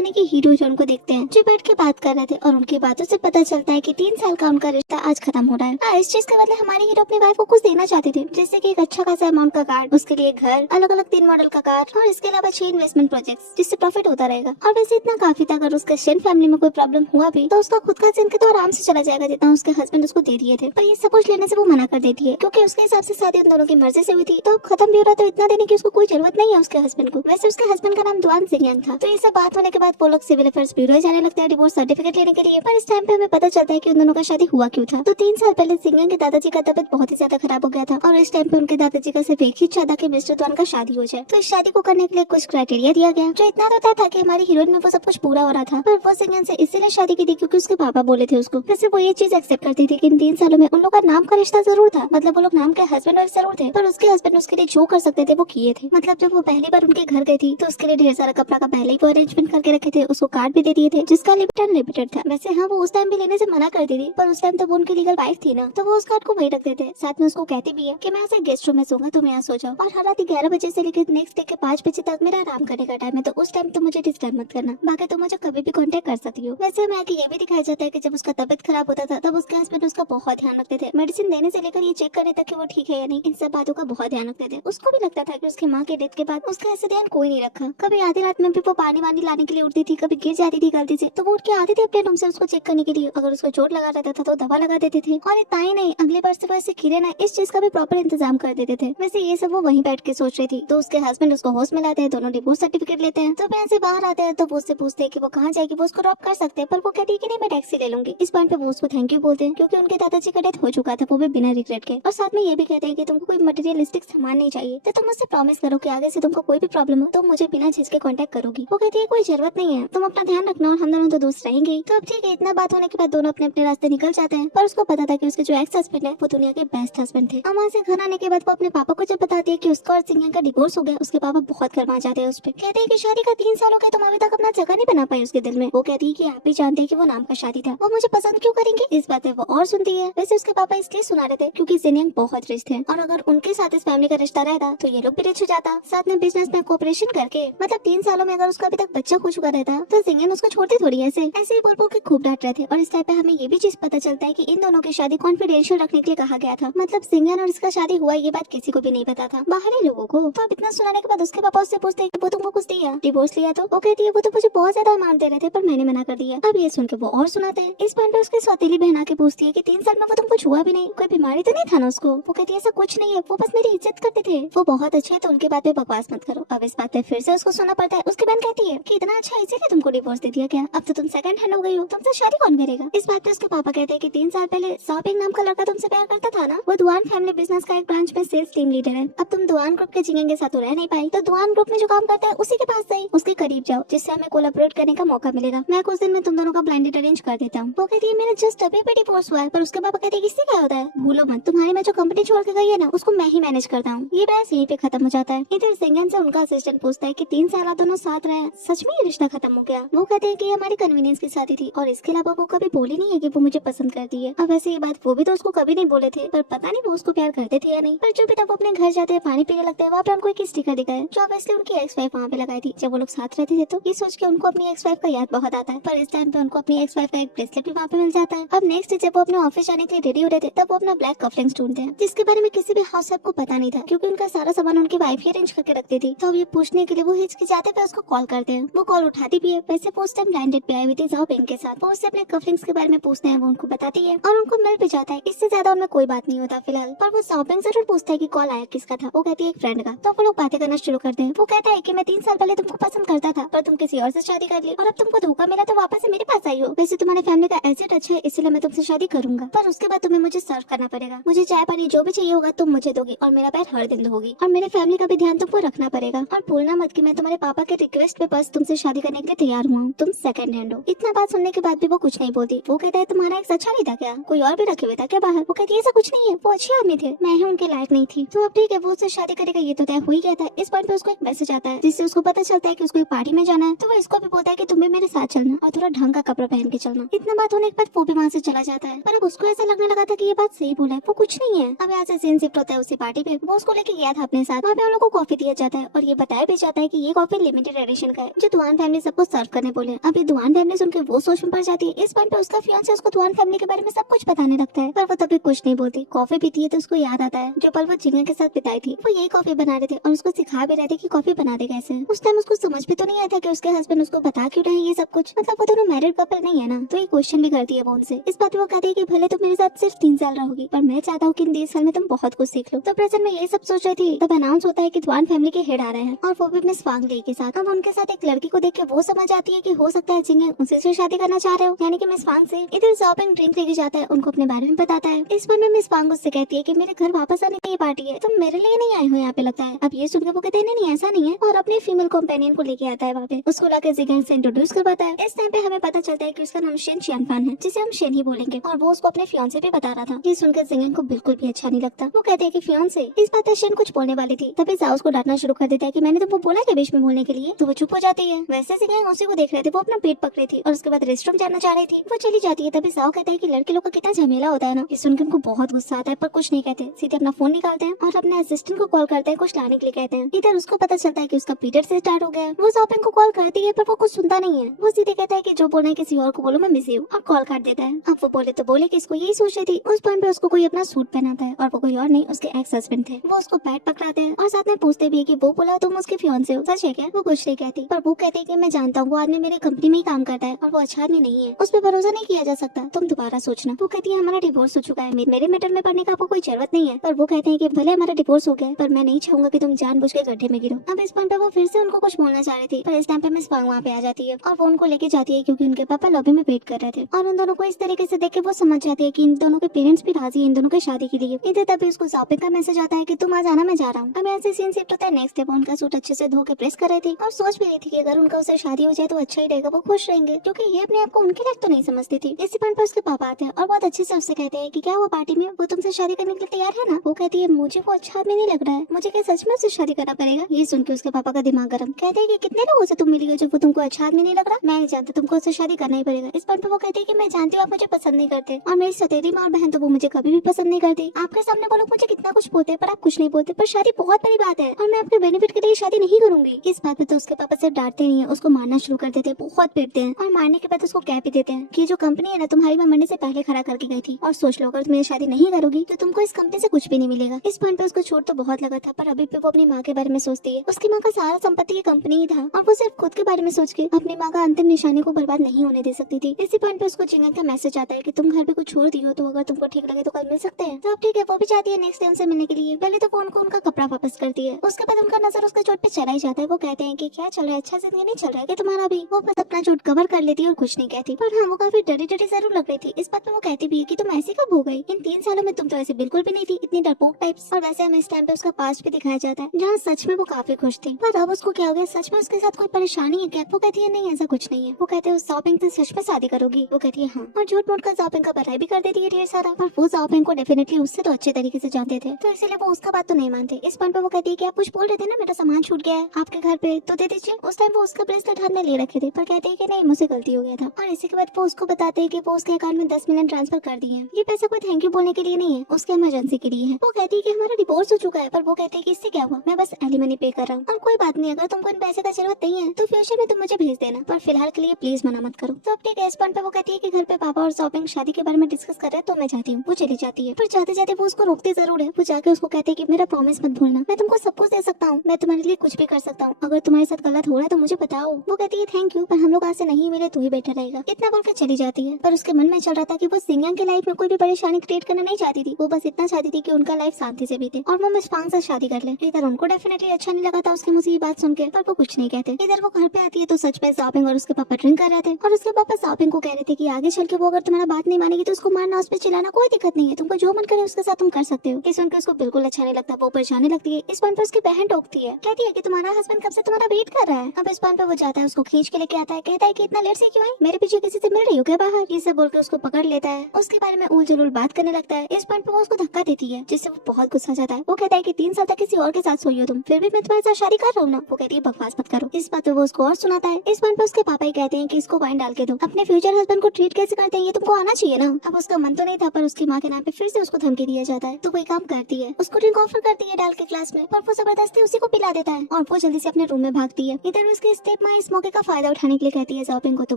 दिखाने की हीरो जो उनको देखते हैं, जो बैठ के बात कर रहे थे और उनकी बातों से पता चलता है कि 3 साल का उनका रिश्ता आज खत्म हो रहा है। इस चीज के बदले हमारी हीरो अपनी वाइफ को कुछ देना चाहती थी, जैसे कि एक अच्छा खासा अमाउंट का कार्ड, उसके लिए घर, अलग अलग 3 मॉडल का कार और इसके अलावा 6 इन्वेस्टमेंट प्रोजेक्ट्स जिससे प्रॉफिट होता रहेगा। और वैसे इतना काफी था, अगर उसके शेन फैमिली में कोई प्रॉब्लम हुआ भी तो उसका खुद का जिनके तो आराम से चला जाएगा जितना उसके हस्बैंड उसको दे दिए थे। पर ये सब कुछ लेने से वो मना कर देती है, क्योंकि उसके हिसाब से शादी उन दोनों की मर्जी से हुई थी, तो खत्म भी हो रहा तो इतना देने की उसको कोई जरूरत नहीं है उसके हस्बैंड को। वैसे उसके हस्बैंड का नाम दुआन सिंह था। तो ये सब बात होने के बाद वो लोग सिविल अफेयर्स ब्यूरो जाने लगते हैं डिवोर्स सर्टिफिकेट लेने के लिए। पर इस टाइम पे हमें पता चलता है कि उन दोनों का शादी हुआ क्यों था। तो 3 साल पहले सिंह के दादाजी का तबियत बहुत ही ज्यादा खराब हो गया था और इस टाइम पे उनके दादाजी का सिर्फ एक ही इच्छा था कि मिस्टर दुआन का शादी हो जाए। तो इस शादी को करने के लिए कुछ क्राइटेरिया दिया गया, जो इतना तो तय था कि हमारी हीरोइन में वो सब कुछ पूरा हो रहा था। पर वो सिंह से इसीलिए शादी की थी क्योंकि उसके पापा बोले थे उसको। वैसे वो ये चीज एक्सेप्ट करती थी कि इन 3 सालों में उन लोग का नाम का रिश्ता जरूर था, मतलब वो लोग नाम के हस्बैंड वाइफ जरूर थे, पर उसके हस्बैंड उसके लिए जो कर सकते थे वो किए थे। मतलब जब वो पहली बार उनके घर गई थी तो उसके लिए ढेर सारा कपड़ा का पहले ही वो अरेंजमेंट करके रखे थे, उसको कार्ड भी दे दिए थे जिसका लिमिटेड अनलिमिटेड था। वैसे हाँ, वो उस टाइम भी लेने से मना करती थी, पर उस टाइम तो वो उनकी लीगल वाइफ थी ना, तो वो उस कार्ड को वही रखते थे। साथ में उसको कहती भी है कि मैं ऐसे गेस्ट रूम में सोऊंगा, तुम यहाँ सो जाओ, और हर रात 11 बजे से लेकर नेक्स्ट डे के 5 बजे तक मेरा आराम करने का टाइम है, तो उस टाइम तो मुझे डिस्टर्ब मत करना, बाकी तुम मुझे कभी भी कांटेक्ट कर सकती हो। वैसे मैं ये भी दिखाया जाता है कि जब उसका तबियत खराब होता था तब उसके हस्बैंड उसका बहुत ध्यान रखते थे, मेडिसिन देने से लेकर ये चेक करने तक कि वो ठीक है या नहीं, इन सब बातों का बहुत ध्यान रखते थे। उसको भी लगता था कि उसकी माँ के डेथ के बाद उसका ऐसे ध्यान कोई नहीं रखा। कभी आधी रात में भी वो पानी वानी लाने के लिए उठती थी, कभी गिर जाती थी गलती से तो वो उठ के आती थी अपने रूम से उसको चेक करने के लिए। अगर उसको चोट लगा रहता था तो दवा लगा देते थे, और इतना ही नहीं, अगले बार से वो ऐसे गिरे ना, इस चीज का भी प्रॉपर इंतजाम कर देते थे। वैसे ये सब वो वहीं बैठ के सोच रही थी, तो उसके हस्बैंड उसको होश में लाते हैं, दोनों डिवोर्स सर्टिफिकेट लेते हैं। तो यहाँ से बाहर आते हैं तो वो उससे पूछते हैं कि वो कहाँ जाएगी, वो उसको ड्रॉप कर सकते हैं, पर वो कहती है कि नहीं मैं टैक्सी ले लूंगी। इस पॉइंट पे वो उसको थैंक यू बोलते हैं क्योंकि उनके दादाजी का डेथ हो चुका था, वो भी बिना रिग्रेट के। और साथ में ये भी कहते हैं कि तुमको कोई मटेरियलिस्टिक सामान नहीं चाहिए, तो तुम मुझसे प्रॉमिस करो कि आगे से तुमको कोई भी प्रॉब्लम हो तो मुझे बिना झिझके कांटेक्ट करोगी। वो कहती है कोई जरूरत नहीं है, तुम अपना ध्यान रखना और हम दोनों तो दोस्त रहेंगे। तो अब ठीक है, इतना बात होने के बाद दोनों अपने अपने रास्ते निकल जाते हैं। पर उसको पता था कि उसके जो एक्स हस्बैंड है वो दुनिया के बेस्ट हस्बैंड थे। और वहाँ से घर आने के बाद वो अपने पापा को जब बताती है कि उसका और सिंह का डिवोर्स हो गया, उसके पापा बहुत गर्मा जाते हैं उस पे। कहते हैं कि शादी का 3 साल हो गए, तुम अभी तक अपना जगह नहीं बना पाई उसके दिल में। वो कहती है कि आप भी जानते हैं कि वो नाम का शादी था, वो मुझे पसंद क्यों करेंगे। इस बात पे वो और सुनती है। वैसे उसके पापा इसलिए सुना रहे थे क्योंकि जिनियंग बहुत रिच थे और अगर उनके साथ इस फैमिली का रिश्ता रहता तो ये लोग भी रिच हो जाता। साथ में बिजनेस में कोऑपरेशन करके, मतलब 3 सालों में अगर उसका अभी तक बच्चा हो चुका रहता तो जिनियंग उसको छोड़ते थोड़ी ऐसे ही बोल के खूब डांट रहे थे। और इस टाइप पे हमें ये भी चीज पता चलता है कि इन दोनों की शादी कॉन्फिडेंशियल रखने के लिए कहा गया था, मतलब जिनियंग और इसका शादी हुआ ये बात किसी को भी नहीं पता था, बाहरी लोगों को। तो अब इतना सुनाने के बाद उसके पापा उससे पूछते हैं कि वो तुमको कुछ दिया, डिवोर्स लिया तो? वो कहती है वो तो मुझे बहुत ज्यादा अमाउंट दे रहे थे पर मैंने मना कर दिया। अब ये सुन के वो और सुनाते हैं। इस पॉइंट पे उसकी सौतेली बहन आके पूछती है कि 3 साल में वो तुमको छुआ भी नहीं, कोई बीमारी तो नहीं था ना उसको? वो कहती है ऐसा कुछ नहीं है, वो बस मेरी इज्जत करते थे, वो बहुत अच्छे है, तो उनके बात पे बकवास मत करो। अब इस बात पे फिर से उसको सुनना पड़ता है। उसकी बहन कहती है कि इतना अच्छा है इसीलिए तुमको डिवोर्स दे दिया क्या? अब तो तुम सेकंड हैंड हो गई हो, तुमसे शादी कौन करेगा? इस बात पे उसके पापा कहते हैं कि 3 साल पहले शॉपिंग नाम का लड़का तुमसे प्यार करता था ना, वो दुआन फैमिली बिजनेस का एक ब्रांच में सेल्स टीम लीडर है। अब तुम दुआन ग्रुप के जिंगे के साथ तो रह नहीं पाई, तो दुआन ग्रुप में जो काम करता है उसी के पास जाओ, उसके करीब जाओ, जिससे हमें कोलैबोरेट करने का मौका मिलेगा। मैं कुछ दिन में तुम दोनों का ब्लाइंड डेट अरेंज कर देता हूँ। वो कहती है मेरा जस्ट अभी पे डिवोर्स हुआ है, पर उसके पापा कहते हैं इससे क्या होता है, भूलो मत, तुम्हारी मैं जो कंपनी छोड़ के गई है ना उसको मैं ही मैनेज करता हूँ। ये बहस यहीं पे खत्म हो जाता है। इधर सिंगन से उनका असिस्टेंट पूछता है कि 3 साल आप दोनों साथ रहे, सच में ये रिश्ता खत्म हो गया? वो कहते हैं कि हमारी कन्वीनियंस की शादी थी और इसके अलावा वो कभी बोली नहीं है कि वो मुझे पसंद करती है। अब वैसे ये बात वो भी तो उसको कभी नहीं बोले थे, पर पता नहीं वो उसको प्यार करते थे या नहीं। पर जो भी तब अपने घर जाते हैं पानी पीने लगते हैं, वहाँ पे उनको एक स्टिकर दिखा है जो ऑब्वियसली उनकी एक्स वाइफ वहाँ पे लगाई थी जब वो लोग साथ रहते थे। तो ये सोच के उनको अपनी एक्स वाइफ का याद बहुत आता है। पर इस टाइम पे उनको अपनी एक्स वाइफ का एक ब्रेसलेट भी वहाँ पे मिल जाता है। अब नेक्स्ट जब वो अपने ऑफिस जाने के लिए रेडी हो रहे थे तब वो अपना ब्लैक कफलिंग्स ढूंढते हैं, जिसके बारे में किसी भी हाउस वाइफ को पता नहीं था क्योंकि उनका सारा सामान उनकी वाइफ ही अरेंज करके रखती थी। तो अब ये पूछने के लिए वो हिचकिचाते पे उसको कॉल करते हैं। वो कॉल उठाती भी है। वैसे वो उस टाइम ब्लाइंडेड पे आई हुई थी जाओ पेन के साथ। वो उससे अपने कफलिंग्स के बारे में पूछते हैं, वो उनको बताती है और उनको मिल भी जाता है। इससे ज्यादा उनमें कोई बात नहीं होता फिलहाल। पर वो शॉपिंग जरूर पूछता है कि कॉल आया किसका था। वो कहती है एक फ्रेंड का। तो वो लोग बातें करना शुरू करते हैं। वो कहता है कि मैं 3 साल पहले तुमको पसंद करता था पर तुम किसी और से शादी कर ली और अब तुमको धोखा मिला तो वापस से मेरे पास आई हो। वैसे तुम्हारे फैमिली का एसेट अच्छा है इसलिए मैं तुमसे शादी करूंगा, पर उसके बाद तुम्हें मुझे सर्व करना पड़ेगा। मुझे चाय पानी जो भी चाहिए होगा तुम मुझे दोगी और मेरा पैर हर दिन धोगी और मेरे फैमिली का भी ध्यान तुमको रखना पड़ेगा। और भूलना मत कि मैं तुम्हारे पापा के रिक्वेस्ट पे बस तुमसे शादी करने के लिए तैयार हुआ हूँ। तुम सेकंड हैंड हो। इतना बात सुनने के बाद भी वो कुछ नहीं बोलती। वो कहता है तुम्हारा एक्स अच्छा नहीं था क्या? कोई और भी रखे हुए था क्या बाहर? वो कहती है ऐसा कुछ नहीं है, वो अच्छे आदमी थे, मैं ही उनके लायक नहीं थी। तो अब ठीक है, वो उससे शादी करेगा ये तो तय हो ही गया था। इस पॉइंट पे उसको एक मैसेज आता है जिससे उसको पता चलता है कि उसको एक पार्टी में जाना है। तो वो इसको भी बोलता है कि तुम भी मेरे साथ चलना और थोड़ा ढंग का कपड़ा पहन के चलना। इतना बात होने के बाद वो भी वहाँ से चला जाता है। पर अब उसको ऐसा लगने लगा था कि ये बात सही बोला है, वो कुछ नहीं है। अब यहाँ से सीन शिफ्ट होता है उसी पार्टी पे। वो उसको लेके गया था अपने साथ। वहाँ पे उन लोगों को कॉफी दिया जाता है और ये बताया भी जाता है कि ये कॉफी लिमिटेड एडिशन का है जो दुआन फैमिली फैमिली सबको सर्व करने बोले। अभी दुआन फैमिली सुन के वो सोच में पड़ जाती है। इस पॉइंट पे उसका फियांसे उसको दुआन फैमिली के बारे में सब कुछ बताने लगता है, पर वो तभी कुछ नहीं बोलती। कॉफी पीती है तो उसको याद आता है जो पल वो जिंगा के साथ बिताई थी। वो यही कॉफी बना रहे थे और उसको सिखा भी रहे थे कि कॉफी बनाते कैसे। उस टाइम उसको समझ भी तो नहीं आया था कि उसके हस्बैंड उसको बता क्यों रहे हैं ये सब कुछ। मतलब वो दोनों मैरिड कपल नहीं है ना, तो ये क्वेश्चन भी करती है वो उनसे। इस बात पे वो कहती है कि भले तुम मेरे साथ सिर्फ 3 साल रहोगी, पर मैं चाहता हूँ कि इन 3 साल में तुम बहुत कुछ सीख लो। तो प्रेजेंट में यही सब सोच रही थी, तब अनाउंस होता है कि द्वान फैमिली के हेड आ रहे हैं और वो भी मिस वांग ली के साथ। अब उनके साथ एक लड़की को देख के वो समझ आती है कि हो सकता है जिंगे उनसे से शादी करना चाह रहे हो, यानी कि मिस वांग से। इधर शॉपिंग ड्रिंक लेके जाता है, उनको अपने बारे में बताता है। इस बार में मिस वांग उससे कहती है कि मेरे घर वापस आने की पार्टी है, तुम मेरे लिए नहीं आए हो यहाँ पे लगता है। अब ये सुनकर वो कहते हैं नहीं ऐसा नहीं है, और अपने फीमेल कंपेनियन को लेके आता है वहाँ पे। उसको लाकर जिगेंग से इंट्रोड्यूस करवाता है। इस टाइम पे हमें पता चलता है कि उसका नाम शेन चियानफान है, जिसे हम शेन ही बोलेंगे, और वो उसको अपने फियांसे पे बता रहा था। ये सुनकर जिगेंग को बिल्कुल भी अच्छा नहीं लगता। वो कहते हैं कि फियांसे। इस बात पर शेन कुछ बोलने वाली थी, तभी जाओ उसको डांटना शुरू कर देता है कि मैंने तुमको बोला कि बीच में बोलने के लिए, तो वो चुप हो जाती है। वैसे जिगेंग उसी को देख रहे थे, वो अपना पेट पकड़े थी और उसके बाद रेस्टरूम जाना चाह रही थी। वो चली जाती है, तभी जाओ कहता है कि लड़के लोग का कितना झमेला होता है ना। ये सुनकर उनको बहुत गुस्सा आता है, पर कुछ नहीं कहते, सीधे अपना फोन निकालते हैं और अपने असिस्टेंट को कॉल करते हैं कुछ लाने के लिए कहते हैं। इधर उसको पता चलता है कि उसका पीरियड से स्टार्ट हो गया है। वो शॉपिंग को कॉल करती है, पर वो कुछ सुनता नहीं है। वो सीधे कहता है कि जो बोलना है किसी और को बोलो, मैं बिजी हूँ, और कॉल काट देता है। अब वो बोले तो बोले कि इसको यही सोच रही थी। उस पॉइंट पे उसको कोई अपना सूट पहनाता है, और वो कोई और नहीं उसके एक्स हस्बैंड थे। वो उसको पैट पकड़ाते हैं और साथ में पूछते भी है कि वो बोला तुम उसके फियांसे हो, सच है क्या? वो कुछ नहीं कहती, पर वो कहते हैं कि मैं जानता हूँ वो आदमी मेरी कंपनी में ही काम करता है और वो अच्छा आदमी नहीं है, उस पर भरोसा नहीं किया जा सकता, तुम दोबारा सोचना। वो कहती है हमारा डिवोर्स हो चुका है, मेरे मैटर में पड़ने का आपको कोई जरूरत नहीं है। पर वो कहते हैं कि भले हमारा डिवोर्स हो गया, पर मैं नहीं चाहूंगा कि तुम जानबूझ के गड्ढे में गिरो। अब इस पॉइंट पे वो फिर से उनको कुछ बोलना चाह रही थी, पर इस टाइम पे मिस वांग वहाँ पे आ जाती है और वो उनको लेके जाती है, क्योंकि उनके पापा लॉबी में वेट कर रहे थे। और उन दोनों को इस तरीके से देख के वो समझ जाती है कि इन दोनों के पेरेंट्स भी राजी है इन दोनों की शादी के लिए। इधर तभी उसको शॉपिंग का मैसेज आता है कि तुम आ जाना, मैं जा रहा हूँ। अब ऐसे सीन शिफ्ट होता है नेक्स्ट डे। वो उनका सूट अच्छे से धो के प्रेस कर रही थी और सोच भी रही थी कि अगर उनका उससे शादी हो जाए तो अच्छा ही रहेगा, वो खुश रहेंगे, क्योंकि ये अपने आप को उनके लायक तो नहीं समझती थी। इसी पॉइंट पर उसके पापा आते हैं और बहुत अच्छे से उससे कहते हैं कि क्या वो पार्टी में वो तुमसे शादी करने के लिए तैयार है ना? वो कहती है मुझे वो अच्छा आदमी नहीं लग रहा है, मुझे क्या सच में उससे शादी करना पड़ेगा? ये सुन के उसके पापा का दिमाग गर्म। कहते हैं कि कितने लोगों से तुम मिली हो जो वो तुमको अच्छा आदमी नहीं लग रहा? मैं नहीं जानता, तुमको उससे शादी करना ही पड़ेगा। इस पॉइंट पर वो कहती है कि मैं जानती हूँ आप मुझे पसंद नहीं करते, और मेरी सतेरी माँ और बहन तो वो मुझे कभी भी पसंद नहीं करती। आपके सामने वो लोग मुझे कितना कुछ बोलते हैं, पर आप कुछ नहीं बोलते। पर शादी बहुत बड़ी बात है और मैं आपके बेनिफिट के लिए शादी नहीं करूंगी। इस बात पे तो उसके पापा सिर्फ डांटते नहीं है, उसको मारना शुरू कर देते हैं, बहुत पीटते हैं, और मारने के बाद उसको कह भी देते हैं कि जो कंपनी है ना तुम्हारी मैं मरने से पहले खड़ा करके गई थी, और सोच लो अगर तुम मेरी शादी नहीं करोगी तो तुमको इस कंपनी से कुछ भी नहीं मिलेगा। इस पॉइंट पे उसको चोट तो बहुत लगा था, पर अभी पे वो अपनी माँ के बारे में सोचती है। उसकी माँ का सारा संपत्ति ये कंपनी ही था, और वो सिर्फ खुद के बारे में सोच के अपनी माँ का अंतिम निशाने को बर्बाद नहीं होने दे सकती थी। इसी पॉइंट पे उसको जिंगन का मैसेज आता है कि तुम घर पे कुछ छोड़ दी हो, तो अगर तुमको ठीक लगे तो कल मिल सकते हैं। तो अब ठीक है, वो भी चाहती है नेक्स्ट टाइम से मिलने के लिए। पहले तो वो उनको उनका कपड़ा वापस करती है, उसके बाद उनका नजर उसके चोट पे चला ही जाता है। वो कहते हैं कि क्या चल रहा है, अच्छा जिंदगी नहीं चल रहा है कि तुम्हारा भी? वो बस अपना चोट कवर कर लेती है और कुछ नहीं कहती, पर हाँ वो काफी डरी डरी जरूर लग रही थी। इस बात पे वो कहती भी है कि तुम ऐसी कब हो गई? इन 3 सालों में तुम तो ऐसे बिल्कुल भी नहीं थी, इतनी डरपोक टाइप्स। और वैसे हमें इस टाइम पे उसका पास्ट भी दिखाया जाता है, जहाँ सच में वो काफी खुश थी, पर अब उसको क्या हो गया? सच में उसके साथ कोई परेशानी है क्या? वो कहती है नहीं ऐसा कुछ नहीं है। वो कहते हैं उस शॉपिंग से सच में शादी करोगी? वो कहती है हाँ, और झूठ मूठ का शॉपिंग का बड़ाई भी कर देती है ढेर सारा। पर वो शॉपिंग को डेफिनेटली उससे तो अच्छे तरीके से जानते थे, तो इसलिए वो उसका बात तो नहीं मानते। इस पॉइंट पे वो कहती है कि आप कुछ बोल रहे थे ना, मेरा सामान छूट गया है आपके घर पे, तो दे दीजिए। उस टाइम वो उसका ब्रेसलेट हाथ में ले रखे थे, पर कहते हैं कि नहीं मुझसे गलती हो गया था। और इसी के बाद वो उसको बताते हैं कि वो उसके अकाउंट में 10 मिलियन ट्रांसफर कर दिए हैं। ये पैसा कोई थैंक यू बोलने के लिए नहीं है, उसके इमरजेंसी के लिए है। वो कहती है कि हमारा डिवोर्स हो चुका है, पर वो कहते हैं कि इससे क्या हुआ, मैं बस एलिमनी पे कर रहा हूँ, और कोई बात नहीं, अगर तुमको इन पैसे का जरूरत नहीं है तो फ्यूचर में तुम मुझे भेज देना, पर फिलहाल के लिए प्लीज मना मत करो। तो अब ठीक है, इस पॉइंट पे वो कहती है कि घर पे पापा और शॉपिंग शादी के बारे में डिस्कस कर रहे हैं, तो मैं जाती हूँ। वो चली जाती है, पर जाते जाते वो उसको रोकती जरूर है। वो जाके उसको कहते हैं कि मेरा प्रॉमिस मत भूलना, मैं तुमको सब कुछ दे सकता हूँ, मैं तुम्हारे लिए कुछ भी कर सकता हूँ, अगर तुम्हारे साथ गलत हो रहा है तो मुझे बताओ। वो कहती है थैंक यू, पर हम लोग आज से नहीं मिले तो ही बेटर रहेगा। इतना बोलकर चली जाती है, पर उसके मन में चल रहा था कि वो सिंगम की लाइफ में कोई भी परेशानी क्रिएट करना नहीं चाहती थी। वो बस इतना चाहती थी कि उनका लाइफ शांति से बीते और वो मिस फांग से शादी कर ले। इधर उनको डेफिनेटली अच्छा नहीं लगा था उसके मुंह से ये बात सुन के, पर वो कुछ नहीं कहते। इधर वो घर पे आती है तो सच में शॉपिंग और उसके पापा ड्रिंक कर रहे थे, और उसके पापा शॉपिंग को कह रहे थे कि आगे चल के वो अगर तुम्हारा बात नहीं मानेगी तो उसको मारना, उस पर चिल्लाना कोई दिक्कत नहीं है, तुमको जो मन करे उसके साथ तुम कर सकते हो। ये सुनकर उसको बिल्कुल अच्छा नहीं लगता, वो परेशानी लगती है। इस पॉइंट पर उसकी बहन टोकती है, कहती है कि तुम्हारा हस्बैंड कब से तुम्हारा वेट कर रहा है। अब इस पॉइंट पे वो जाता है, उसको खींच के लेके आता है, कहता है कि इतना लेट से क्यों आई, मेरे पीछे किसी से मिल रही हो क्या बाहर? ये सब बोलकर उसको पकड़ लेता है, उसके बारे में उल जलूल बात करने लगता है। इस पॉइंट पे वो उसको धक्का देती है, जिससे वो बहुत गुस्सा जाता है। वो कहता है कि 3 साल तक किसी और के साथ सोई हो तुम, फिर भी मैं तुम्हारे साथ शादी कर रहा हूँ ना। वो कहती है बकवास मत करो। इस बात पे वो उसको और सुनाता है। इस पॉइंट पे उसके पापा ही कहते हैं कि इसको वाइन डाल के दो, अपने फ्यूचर हस्बैंड को ट्रीट कैसे करते हैं ये तुमको आना चाहिए ना। अब उसका मन तो नहीं था, पर उसकी माँ के नाम पे फिर से उसको धमकी दिया जाता है, तो कोई काम करती है, उसको ड्रिंक ऑफर करती है डाल के ग्लास में, पर वो जबरदस्ती उसी को पिला देता है और वो जल्दी से अपने रूम में भागती है। इधर उसके देव माँ इस मौके का फायदा उठाने के लिए कहती है जॉबिंग को, तो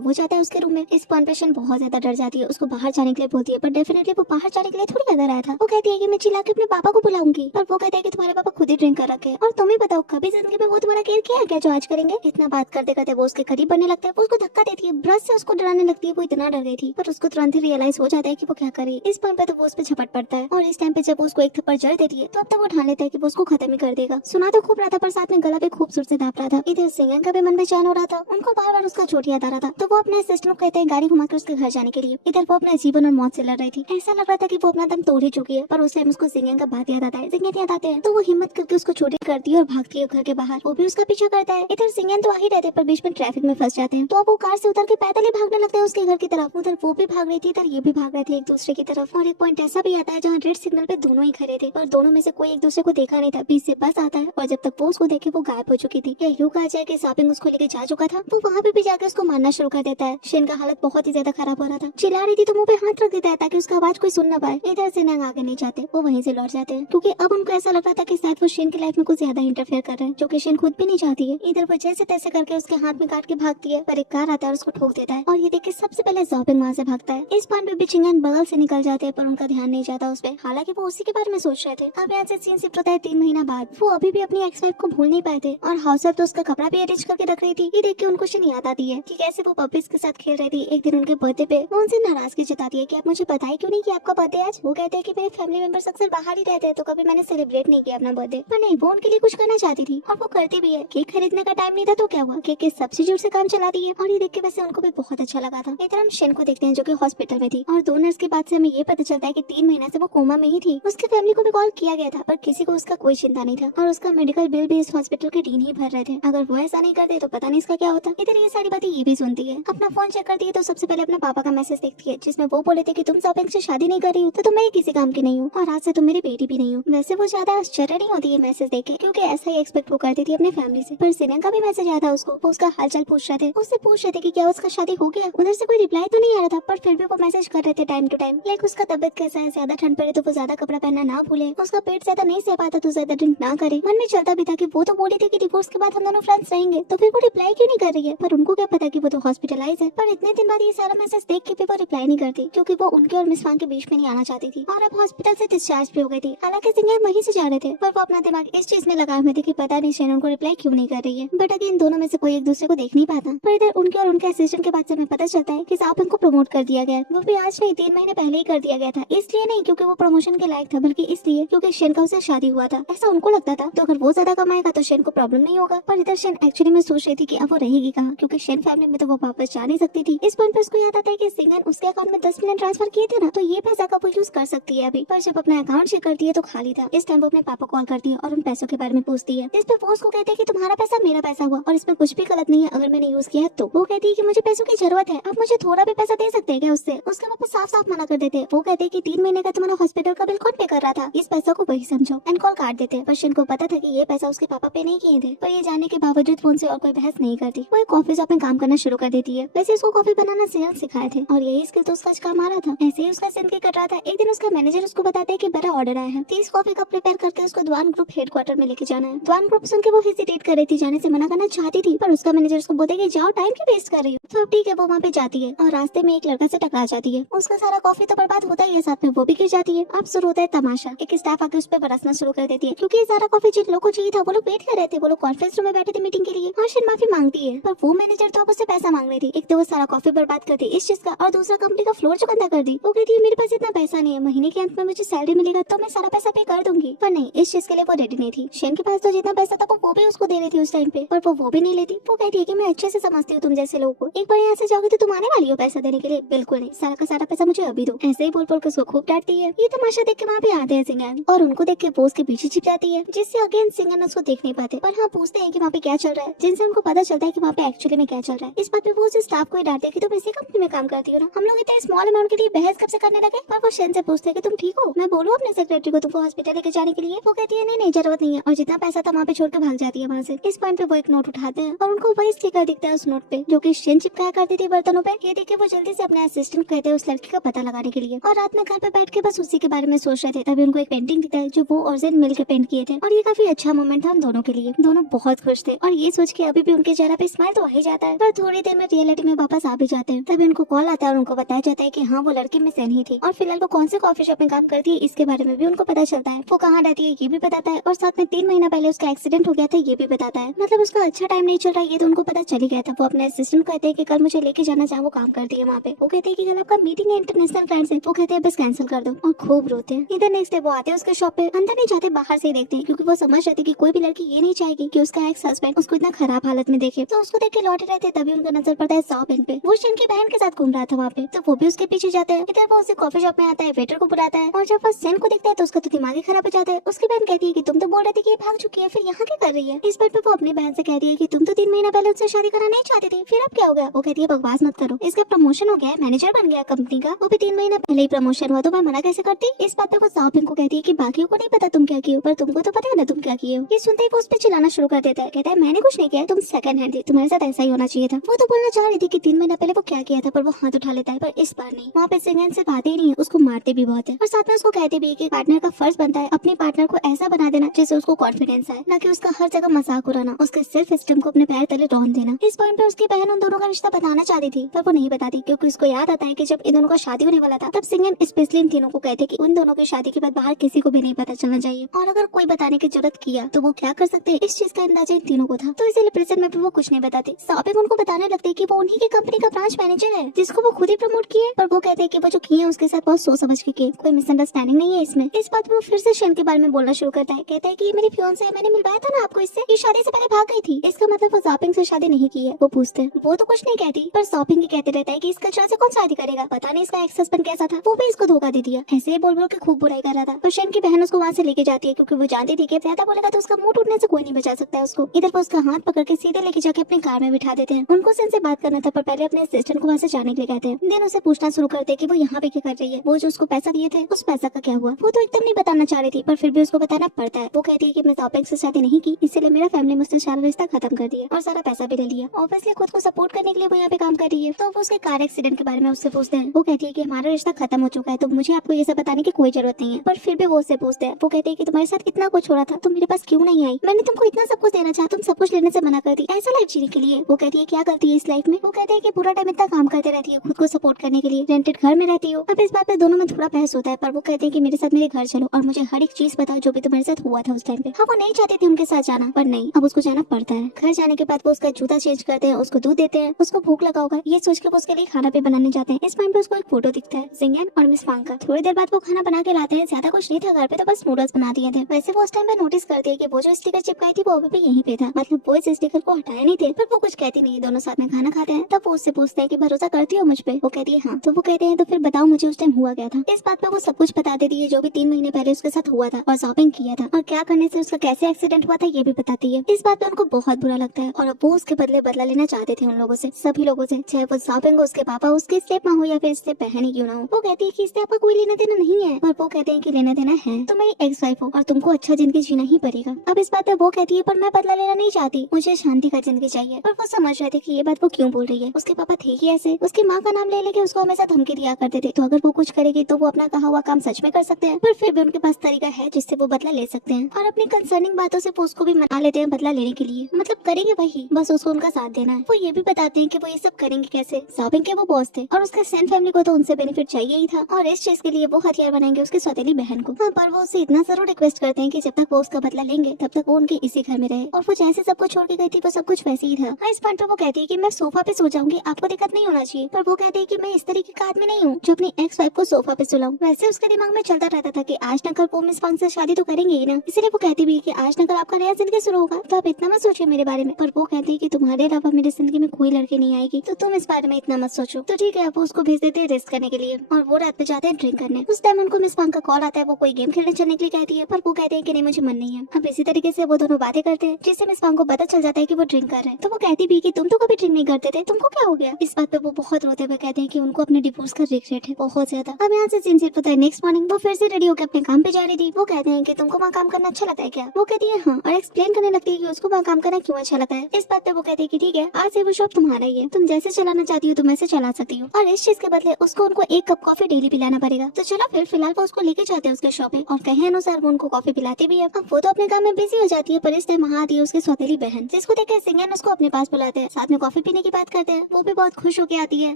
वो जाता है उसके रूम में। इस पॉइंट पेशेंट बहुत ज्यादा डर जाती है, उसको बाहर जाने के लिए बोलती है, पर डेफिनेटली वो बाहर जाने के लिए थोड़ी अंदर आया था। वो कहती है कि मैं चिल्ला के अपने पापा को बुलाऊंगी, पर वो कहते हैं कि तुम्हारे पापा खुद ही ड्रिंक कर रखे हैं और तुम ही बताओ कभी जिंदगी में वो तुम्हारा केयर किया है क्या जो आज करेंगे। इतना बात करते करते वो उसके करीब बनने लगता है, वो उसको धक्का देती है, ब्रश से उसको डराने लगती है। वो इतना डर गई थी पर उसको तुरंत ही रियलाइज हो जाता है कि वो क्या करे। इस पॉइंट पे तो वो उस पे झपट पड़ता है और इस टाइम पे जब वो उसको एक थप्पड़ जड़ देती है तो अब तक वो ठान लेता है कि वो उसको खत्म ही कर देगा। सुना तो खूब रहा था पर साथ में गला भी खूबसूरत से दाप रहा था। इधर सिंगन का भी मन बेचैन हो रहा था, उनको बार बार उसका चोट याद आ रहा था, तो वो अपने असिस्टेंट को कहते हैं गाड़ी घुमाकर उसके घर जाने के लिए। इधर वो अपने जीवन और मौत से लड़ रही थी, ऐसा लग रहा था कि वो अपना दम तोड़ ही चुकी है, पर उस टाइम उसको सिंगन का बात याद आता है, सिंगन याद आते हैं, तो वो हिम्मत करके उसको छोटी करती है और भागती है घर के बाहर। वो भी उसका पीछा करता है। इधर सिंगन तो आ ही रहते पर बीच में ट्रैफिक में फंस जाते हैं, तो अब वो कार से उतर के पैदल ही भागने लगते हैं उसके घर की तरफ। उधर वो भी भाग रही थी, इधर ये भी भाग रहे थे एक दूसरे की तरफ। और एक पॉइंट ऐसा भी आता है जहाँ रेड सिग्नल पे दोनों ही खड़े थे और दोनों में से कोई एक दूसरे को देखा नहीं था। बीच से बस आता है और जब तक वो उसको देखे वो गायब हो चुकी थी। या यूं कहा जाए कि शॉपिंग उसको लेके जा चुका था, वो वहाँ पे भी जाकर उसको मारना शुरू कर देता है। शेन का हालत बहुत ही ज्यादा खराब हो रहा था, चिल्ला रही थी तो मुंह पे हाथ रख देता है ताकि उसका आवाज कोई सुन न पाए। इधर से नंग आगे नहीं जाते, वो वहीं से लौट जाते हैं क्योंकि अब उनको ऐसा लग रहा था कि शायद वो शेन की लाइफ में कुछ ज्यादा इंटरफेयर कर रहे हैं, जो कि शेन खुद भी नहीं चाहती है। इधर वो जैसे तैसे करके उसके हाथ में काट के भागती है, पर एक कार आता है और उसको ठोक देता है और ये देख के सबसे पहले जॉबिंग वहाँ से भागता है। इस पॉइंट पे भी चिंगन बगल से निकल जाते हैं पर उनका ध्यान नहीं जाता उस पे, हालांकि वो उसी के बारे में सोच रहे थे। अब यहाँ से सीन शिफ्ट होता है 3 महीना बाद। वो अभी भी अपनी एक्स वाइफ को भूल नहीं पाए थे और हाउस वाइफ तो उसका कपड़ा भी अरेंज करके रख रही थी। ये देख के उनको शेन याद आती है कि कैसे वो पपीज के साथ खेल रही थी। एक दिन उनके बर्थडे पे वो उनसे नाराजगी जताती है कि आप मुझे बताए क्यों नहीं कि आपका बर्थडे आज। वो कहते हैं कि मेरे फैमिली मेंबर्स अक्सर बाहर ही रहते हैं तो कभी मैंने सेलिब्रेट नहीं किया अपना बर्थडे। पर नहीं, वो उनके लिए कुछ करना चाहती थी और वो करती भी है। केक खरीदने का टाइम नहीं था तो क्या हुआ, केक के सब्सिट्यूट से काम चलाती है और ये देख के वैसे उनको भी बहुत अच्छा लगा था। इधर हम शेन को देखते हैं जो कि हॉस्पिटल में थी और 2 नर्स की बात से हमें ये पता चलता है कि 3 महीने से वो कोमा में ही थी। उसके फैमिली को भी कॉल किया गया था पर किसी को उसका कोई चिंता नहीं था और उसका मेडिकल बिल भी इस हॉस्पिटल के डीन ही भर रहे थे। अगर वो ऐसा नहीं करते तो पता नहीं इसका क्या होता। इधर ये सारी बातें ये भी सुनती है, अपना फोन चेक करती है तो सबसे पहले अपने पापा का मैसेज देखती है जिसमें वो बोले थे कि तुम शॉपिंग से शादी नहीं कर रही हो तो तुम मेरी किसी काम की नहीं हो और आज से तुम मेरी बेटी भी नहीं हो। वैसे वो ज्यादा आश्चर्य नहीं होती है मैसेज देख के क्योंकि ऐसा ही एक्सपेक्ट वो करती थी अपने फैमिली से। पर सिनन का भी मैसेज आया था उसको, वो उसका हालचाल पूछ रहे थे, उससे पूछ रहे थे कि क्या उसका शादी हो गया। उधर से कोई रिप्लाई तो नहीं आ रहा था पर फिर भी वो मैसेज कर रहे थे टाइम टू टाइम, लाइक उसका तबियत कैसा है, ज्यादा ठंड पड़े तो वो ज्यादा कपड़ा पहनना ना भूले, उसका पेट ज्यादा नहीं सह पाता तो ज्यादा ड्रिंक ना करे। मन में चलता भी था कि वो तो बोली थी कि डिवोर्स के बाद हम दोनों फ्रेंड्स रहेंगे, तो फिर वो रिप्लाई क्यों नहीं कर रही है। पर उनको क्या पता कि वो तो हॉस्पिटलाइज है। पर इतने दिन बाद ये सारा मैसेज देख के भी वो रिप्लाई नहीं करती क्योंकि वो उनके और मिस वांग के बीच में नहीं आना चाहती थी और अब हॉस्पिटल से डिस्चार्ज भी हो गई थी। हालांकि सिंगर वहीं से जा रहे थे पर वो अपना दिमाग इस चीज में लगाए हुए थे कि पता नहीं शेन उनको रिप्लाई क्यों नहीं कर रही है। बट अगेन दोनों में से कोई एक दूसरे को देख नहीं पाता। पर इधर उनके और उनके असिस्टेंट के बाद से हमें पता चलता है कि शॉपिंग को प्रमोट कर दिया गया, वो भी आज नहीं 3 महीने पहले ही कर दिया गया था। इसलिए नहीं क्योंकि वो प्रमोशन के लायक था बल्कि इसलिए क्योंकि शेन का उससे शादी हुआ था, ऐसा उनको लगता था। तो अगर वो ज्यादा कमाएगा तो शेन को प्रॉब्लम नहीं होगा। पर इधर शेन एक्चुअली में सोच रही थी कि अब वो रहेगी कहाँ क्योंकि शेन फैमिली में तो वो वापस जा नहीं सकती थी। इस पॉइंट पर उसको याद आता है कि सिंगन उसके अकाउंट में 10 मिलियन ट्रांसफर किए थे ना, तो ये पैसा का वो यूज कर सकती है अभी। पर जब अपना अकाउंट चेक करती है तो खाली था। इस टाइम वो अपने पापा कॉल करती है और उन पैसों के बारे में पूछती है। इस पे वो उसको कहते हैं कि तुम्हारा पैसा मेरा पैसा हुआ और इसमें कुछ भी गलत नहीं है अगर मैंने यूज किया है तो। वो कहती है कि मुझे पैसों की जरूरत है, आप मुझे थोड़ा भी पैसा दे सकते हैं क्या उससे। उसके पापा साफ साफ मना कर देते हैं। वो कहते हैं कि 3 महीने का तुम्हारा हॉस्पिटल का बिल कौन पे कर रहा था, इस पैसा को वही समझो, एंड कॉल काट देते हैं। पर शेन को पता था कि ये पैसा उसके पापा पे नहीं किए थे, पर ये जानने के बावजूद फोन से और कोई बहस नहीं करती। वो एक कॉफी शॉप में काम करना शुरू कर देती है। वैसे उसको कॉफी बनाना सिंह सिखाए थे और यही स्किल तो उसका काम आ रहा था। ऐसे ही उसका जिंदगी कट रहा था। एक दिन उसका मैनेजर उसको बताते हैं कि बड़ा ऑर्डर आया है, 30 कॉफी कप प्रिपेयर करके उसको द्वान ग्रुप हेडक्वार्टर में लेके जाना है। द्वान ग्रुप सुन के वो हेजिटेट कर रही थी, जाने से मना करना चाहती थी, पर उसका मैनेजर उसको बोलते कि जाओ, टाइम क्यों वेस्ट कर रही हो। तो अब ठीक है, वो वहाँ पे जाती है और रास्ते में एक लड़का से टकरा जाती है। उसका सारा कॉफी तो बर्बाद होता ही है, साथ में वो भी गिर जाती है। अब शुरू होता है तमाशा। एक स्टाफ आके उस पर बरसना शुरू कर देती है क्योंकि ये सारा कॉफी जिन लोगों को चाहिए था वो लोग वेट कर रहे थे। वो लोग कॉन्फ्रेंस रूम में बैठे थे मीटिंग के लिए और शेन माफी मांगती है, पर वो मैनेजर तो अब उससे पैसा मांग रही थी। एक तो वो सारा कॉफी बर्बाद कर दी इस चीज का और दूसरा कंपनी का फ्लोर जो गंदा कर दी। वो कहती है मेरे पास इतना पैसा नहीं है, महीने के अंत में मुझे सैलरी मिलेगा तो मैं सारा पैसा पे कर दूंगी। पर नहीं, इस चीज के लिए वो रेडी नहीं थी। शेन के पास तो जितना पैसा था वो भी उसको दे रही थी उस टाइम पे, पर वो भी नहीं लेती। वो कहती है कि मैं अच्छे से समझती हूँ तुम जैसे लोगों को, एक बार यहाँ से जाओगे तो तुम आने वाली हो पैसा देने के लिए। बिल्कुल नहीं, सारा का सारा पैसा मुझे अभी दो। ऐसे ही बोल बोल के उसको खूब डांटती है। ये तमाशा देख के वहाँ पे आते हैं सिंगन और उनको देख के वो उसके पीछे छिप जाती है, जिससे अगेन सिंगन उसको देख नहीं पाते। पर हाँ, पूछते हैं कि वहाँ पे क्या चल रहा है, जिनसे उनको पता चलता है कि वहाँ पे एक्चुअली में क्या चल रहा है। इस बात पे वो उस स्टाफ को ही डांटते हैं कि तुम इसी कंपनी में काम करती हो ना, हम लोग इतने स्मॉल अमाउंट के लिए बहस कब से करने लगे। पर वो शेन से पूछते हैं कि तुम ठीक हो, मैं बोलूँ अपने सेक्रेटरी को तुमको हॉस्पिटल लेके जाने के लिए। वो कहती है नहीं जरूरत नहीं है और जितना पैसा था वहाँ पे छोड़ के भाग जाती है वहाँ से। इस पॉइंट पे वो एक नोट उठाते हैं और उनको वही स्टिकर दिखता है उस नोट पे जो कि शेन चिपकाया करती थी बर्तनों पे। ये देख के वो जल्दी से अपने असिस्टेंट कहते हैं उस लड़की का पता लगाने के लिए और रात में घर पे बैठ के बस उसी के बारे में सोच रहे थे। तभी उनको एक पेंटिंग दिखता है जो वो और जेन मिल के पेंट किए थे और ये काफी अच्छा मोमेंट था हम दोनों के लिए। दोनों बहुत खुश थे और ये सोच के अभी भी उनके चेहरे पे स्माइल तो आ ही जाता है, पर थोड़ी देर में रियलिटी में वापस आ भी जाते हैं। तभी उनको कॉल आता है और उनको बताया जाता है कि हाँ वो लड़की मिस एन ही थी और फिलहाल वो कौन से कॉफी शॉप में काम करती है इसके बारे में भी उनको पता चलता है। वो कहाँ रहती है ये भी बताता है और साथ में 3 महीना पहले उसका एक्सीडेंट हो गया था ये भी बताता है। मतलब उसका अच्छा टाइम नहीं चल रहा ये तो उनको पता चल ही गया था। वो अपने असिस्टेंट को कहते हैं कि कल मुझे लेके जाना जहाँ वो काम करती है वहाँ पे। वो कहते हैं कि कल आपका मीटिंग है इंटरनेशनल क्लाइंट से। वो कहते हैं बस कैंसिल कर दो और खूब रोते हैं। इधर नेक्स्ट डे वो आते हैं उसके शॉप पे, अंदर नहीं जाते बाहर से ही देखते हैं क्योंकि वो समझ रहे थे कि कोई भी लड़की ये नहीं चाहेगी कि उसका एक्स हस्बैंड उसको इतना खराब हालत में देखे। तो उसको देख के लौटे रहते तभी उनका नजर पड़ता है शॉपिंग पे। वो शन की बहन के साथ घूम रहा था वहाँ पे, तो वो भी उसके पीछे जाते हैं। इधर वो उसे कॉफी शॉप में आता है, वेटर को बुलाता है और जब वो सेन को देखता है तो उसका तो दिमाग ही खराब हो जाता है। उसकी बहन कहती है कि तुम तो बोल रहे थे कि ये भाग चुकी है, फिर यहाँ क्या कर रही है। इस बात पे वो अपनी बहन से कहती है कि तुम तो 3 महीना पहले उससे शादी करना नहीं चाहती थी, फिर अब क्या हो गया। वो कहती है बकवास मत करो, इसका प्रमोशन हो गया है, मैनेजर बन गया कंपनी का, वो भी 3 महीना पहले ही प्रमोशन हुआ, तो मैं मना कैसे करती। इस बात पे वो शॉपिंग को कहती है कि बाकियों को नहीं पता तुम क्या किए हो, पर तुमको तो पता है ना तुम क्या किए हो। ये सुनते ही वो उस पर चिल्लाना शुरू कर देता है, कहता है मैंने कुछ नहीं किया, तुम सेकंड हैंड थी, तुम्हारे साथ ऐसा ही होना चाहिए था। वो तो बोलना चाह रही थी कि 3 महीना पहले वो क्या किया था, पर वो हाथ उठा लेता है, पर इस बार नहीं। वहाँ पे सिंगन से बातें ही नहीं है, उसको मारते भी बहुत है और साथ में उसको कहते भी है कि पार्टनर का फर्ज बनता है अपने पार्टनर को ऐसा बना देना जिससे उसको कॉन्फिडेंस आए, न कि उसका हर जगह मजाक उड़ाना, उसके सेल्फ स्टीम को अपने पैर तले रौंद देना। इस पॉइंट पे उसकी बहन उन दोनों का रिश्ता बताना चाहती थी पर वो नहीं बताती क्योंकि उसको याद आता है कि जब इन दोनों का शादी होने वाला था तब सिंगन स्पेशली इन तीनों को कहते कि उन दोनों की शादी के बाद बाहर किसी को भी नहीं पता चलना चाहिए और अगर कोई बताने की जरूरत किया तो वो क्या कर सकते हैं। इस चीज का अंदाजा इन तीनों को था, तो इसीलिए प्रेजेंट में भी वो कुछ नहीं बताते। शॉपिंग उनको बताने लगते हैं कि वो उन्हीं की कंपनी का ब्रांच मैनेजर है जिसको वो खुद ही प्रमोट किए, पर वो कहते हैं कि वो जो किए उसके साथ बहुत सोच समझ के किए, कोई मिसअंडरस्टैंडिंग नहीं है इसमें। इस बात वो फिर से शन के बारे में बोलना शुरू करता है, कहता है कि मेरी फियांसे है, मैंने मिलवाया था ना आपको इससे, ये शादी से पहले भाग गई थी, इसका मतलब वो शॉपिंग से शादी नहीं की है। वो पूछते हैं, वो तो कुछ नहीं कहती पर शॉपिंग ही कहते रहता है कि इसका कचरा से कौन शादी करेगा, पता नहीं इसका एक्स हस्बैंड कैसा था, वो भी इसको धोखा दे दिया। ऐसे ही बोल बोल के खूब बुराई कर रहा था। पर शन की बहन उसको वहाँ से लेके जाती है क्योंकि वो जानती थी कि ज्यादा बोलेगा तो उसका मुंह टूटने से कोई नहीं बचा सकता है उसको। इधर वो उसका हाथ पकड़ के सीधे लेके जाके अपनी कार में बिठा देते हैं। उनको शन से बात करना था पर पहले अपने असिस्टेंट को वहाँ से जाने के लिए कहते हैं। देन उसे पूछना शुरू करते हैं कि वो यहाँ पे क्या कर रही है, वो जो उसको पैसा दिए थे उस पैसा का क्या हुआ। वो तो एकदम नहीं बताना चाह रही थी पर फिर भी उसको बताना पड़ता है। वो कहती है कि मैं शॉपिंग से शादी नहीं की, इसलिए मेरा फैमिली मुझसे सारा रिश्ता खत्म कर दिया और सारा पैसा भी ले लिया। ऑब्वियसली खुद को सपोर्ट करने के लिए वो यहाँ पे काम कर रही है। तो वो उसके कार एक्सीडेंट के बारे में उससे पूछते हैं। वो कहती है कि हमारा रिश्ता खत्म हो चुका है तो मुझे आपको ये सब बताने की कोई जरूरत नहीं है, पर फिर भी वो उससे पूछते हैं। वो कहते हैं कि तुम्हारे साथ इतना कुछ हो रहा था, तुम मेरे पास क्यों नहीं आई, मैंने तुमको इतना सब कुछ देना चाहा, तुम सब कुछ लेने से मना कर दी, ऐसा लाइफ जीने के लिए। वो कहती है क्या करती है इस लाइफ में। वो कहते हैं कि पूरा टाइम इतना काम करते रहती है खुद को सपोर्ट करने के लिए, रेंटेड घर में रहती हो। अब इस बात पे दोनों में थोड़ा बहस होता है पर वो कहते हैं कि मेरे साथ मेरे घर चलो और मुझे हर एक चीज बताओ जो भी तुम्हारे साथ हुआ था उस टाइम पे। हाँ वो नहीं चाहती थी उनके साथ जाना पर नहीं, अब उसको जाना पड़ता है। घर जाने के बाद वो उसका जूता चेंज करते हैं, उसको दूध देते हैं, उसको भूख लगा होगा ये सोच के वो उसके लिए खाना भी बनाने जाते हैं। इस पॉइंट पे उसको एक फोटो दिखता है सिंगन और मिस फांग का। थोड़ी देर बाद वो खाना बना के लाते हैं, ज्यादा कुछ नहीं था घर पे तो बस नूडल्स बना दिए थे। वैसे वो उस टाइम पे नोटिस करती है कि वो जो स्टिकर चिपकाई थी वो अभी भी यहीं पे था, मतलब वो इस स्टिकर को हटाए नहीं थे। पर वो कुछ कहती नहीं, दोनों साथ में खाना खाते हैं। तब वो उससे पूछते हैं कि भरोसा करती हो मुझ पे। वो कहती है हाँ। तो वो कहते हैं तो फिर बताओ मुझे उस टाइम हुआ क्या था। इस बात पे वो सब कुछ बता देती है जो भी 3 महीने पहले उसके साथ हुआ था और शॉपिंग किया था और क्या करने से उसका कैसे एक्सीडेंट हुआ था ये भी बताती है। इस बात पे उनको बहुत बुरा लगता है और अब वो उसके बदले बदला लेना चाहते थे उन लोगों से, सभी लोगों से, चाहे वो शॉपिंग उसके पापा उसके स्टेप माँ हो या फिर इससे बहन ही क्यों ना हो। वो कहती है कि इससे आपका कोई लेना देना नहीं है, पर वो कहते हैं कि लेना देना है, तो मेरी एक्स वाइफ हो और तुमको अच्छा जिंदगी जीना ही पड़ेगा। अब इस बात पे वो कहती है पर मैं बदला लेना नहीं चाहती, मुझे शांति का जिंदगी चाहिए। पर वो समझ रहे थे कि ये बात वो क्यों बोल रही है। उसके पापा थे ही ऐसे, उसकी माँ का नाम ले लेके उसको हमेशा धमकी दिया करते थे, तो अगर वो कुछ करेगी तो वो अपना कहा हुआ काम सच में कर सकते हैं। पर फिर भी उनके पास तरीका है जिससे वो बदला ले सकते हैं और अपनी कंसर्निंग बातों से वो उसको भी मना लेते हैं बदला लेने के लिए। मतलब करेंगे वही, बस उसको उनका साथ देना है। वो ये भी बताते हैं कि वो ये सब करेंगे कैसे। शॉपिंग के वो बॉस थे और उसके सेन फैमिली को तो उनसे बेनिफिट चाहिए ही था और इस चीज के लिए वो हथियार बनाएंगे उसकी सौतेली बहन को। हाँ, पर वो उससे इतना जरूर रिक्वेस्ट करते हैं कि जब तक वो उसका बदला लेंगे तब तक वो उनके इसी घर में रहे। और वो जैसे सब कुछ छोड़ के गई थी वो सब कुछ वैसे ही था। इस पॉइंट पे वो कहती है कि मैं सोफा पे सो जाऊंगी, आपको दिक्कत नहीं होना चाहिए। पर वो कहते हैं कि मैं इस तरीके का आदमी नहीं हूँ जो अपनी एक्स वाइफ को सोफा पे सुलाऊं। वैसे उसके दिमाग में चलता रहता था कि आज न कल वो मिस फांग से शादी तो करेंगे ही ना, इसलिए वो कहती भी कि आज न कल आपका नया जिंदगी शुरू होगा तो आप इतना मत सोचिए मेरे बारे में। पर वो कहते हैं कि तुम्हारे अलावा मेरी जिंदगी में कोई लड़की नहीं आएगी तो तुम इस बारे में इतना मत सोचो। तो ठीक है, आप उसको भेज देते हैं रेस्ट करने के लिए और वो रात में जाते हैं ड्रिंक करने। उस टाइम उनको मिस फांग का कॉल आता है, वो कोई गेम खेलने चलने के लिए कहती है पर वो कहते हैं कि नहीं मुझे मन नहीं है। अब इसी तरीके से वो दोनों बातें करते हैं जिससे मिस फांग को पता चल जाता है कि वो ड्रिंक कर रहे हैं। तो वो कहती भी कि तुम तो कभी ड्रिंक नहीं करते थे, तुमको क्या हो गया। इस बात पे वो बहुत रोते हुए कहते हैं कि उनको अपने डिवोर्स का रिग्रेट है बहुत ज्यादा। अब यहाँ से सीन सेट होता है नेक्स्ट मॉर्निंग वो फिर से रेडी होकर अपने काम पे जा रही थी। वो कहते हैं कि तुमको वहाँ काम करना अच्छा लगता है क्या। वो कहती है हाँ और एक्सप्लेन करने लगती है कि उसको वहाँ काम करना क्यों अच्छा लगता है। इस बात पे वो कहती है कि ठीक है आज से वो शॉप तुम्हारा ही है, तुम जैसे चलाना चाहती हो तुम ऐसे चला सकती हो और इस चीज के बदले उसको उनको 1 कप कॉफी डेली पिलाना पड़ेगा। तो चलो फिर फिलहाल वो उसको लेके जाते हैं उसके शॉप पे और कहे अनुसार वो उनको कॉफी पिलाते भी है। अब वो तो अपने काम में बिजी हो जाती है पर इस टाइम वहाँ आती है उसकी सौतेली बहन जिसको उसको देखकर सिंगन उसको अपने पास बुलाते हैं, साथ में कॉफी पीने की बात करते हैं। वो भी बहुत खुश होकर आती है।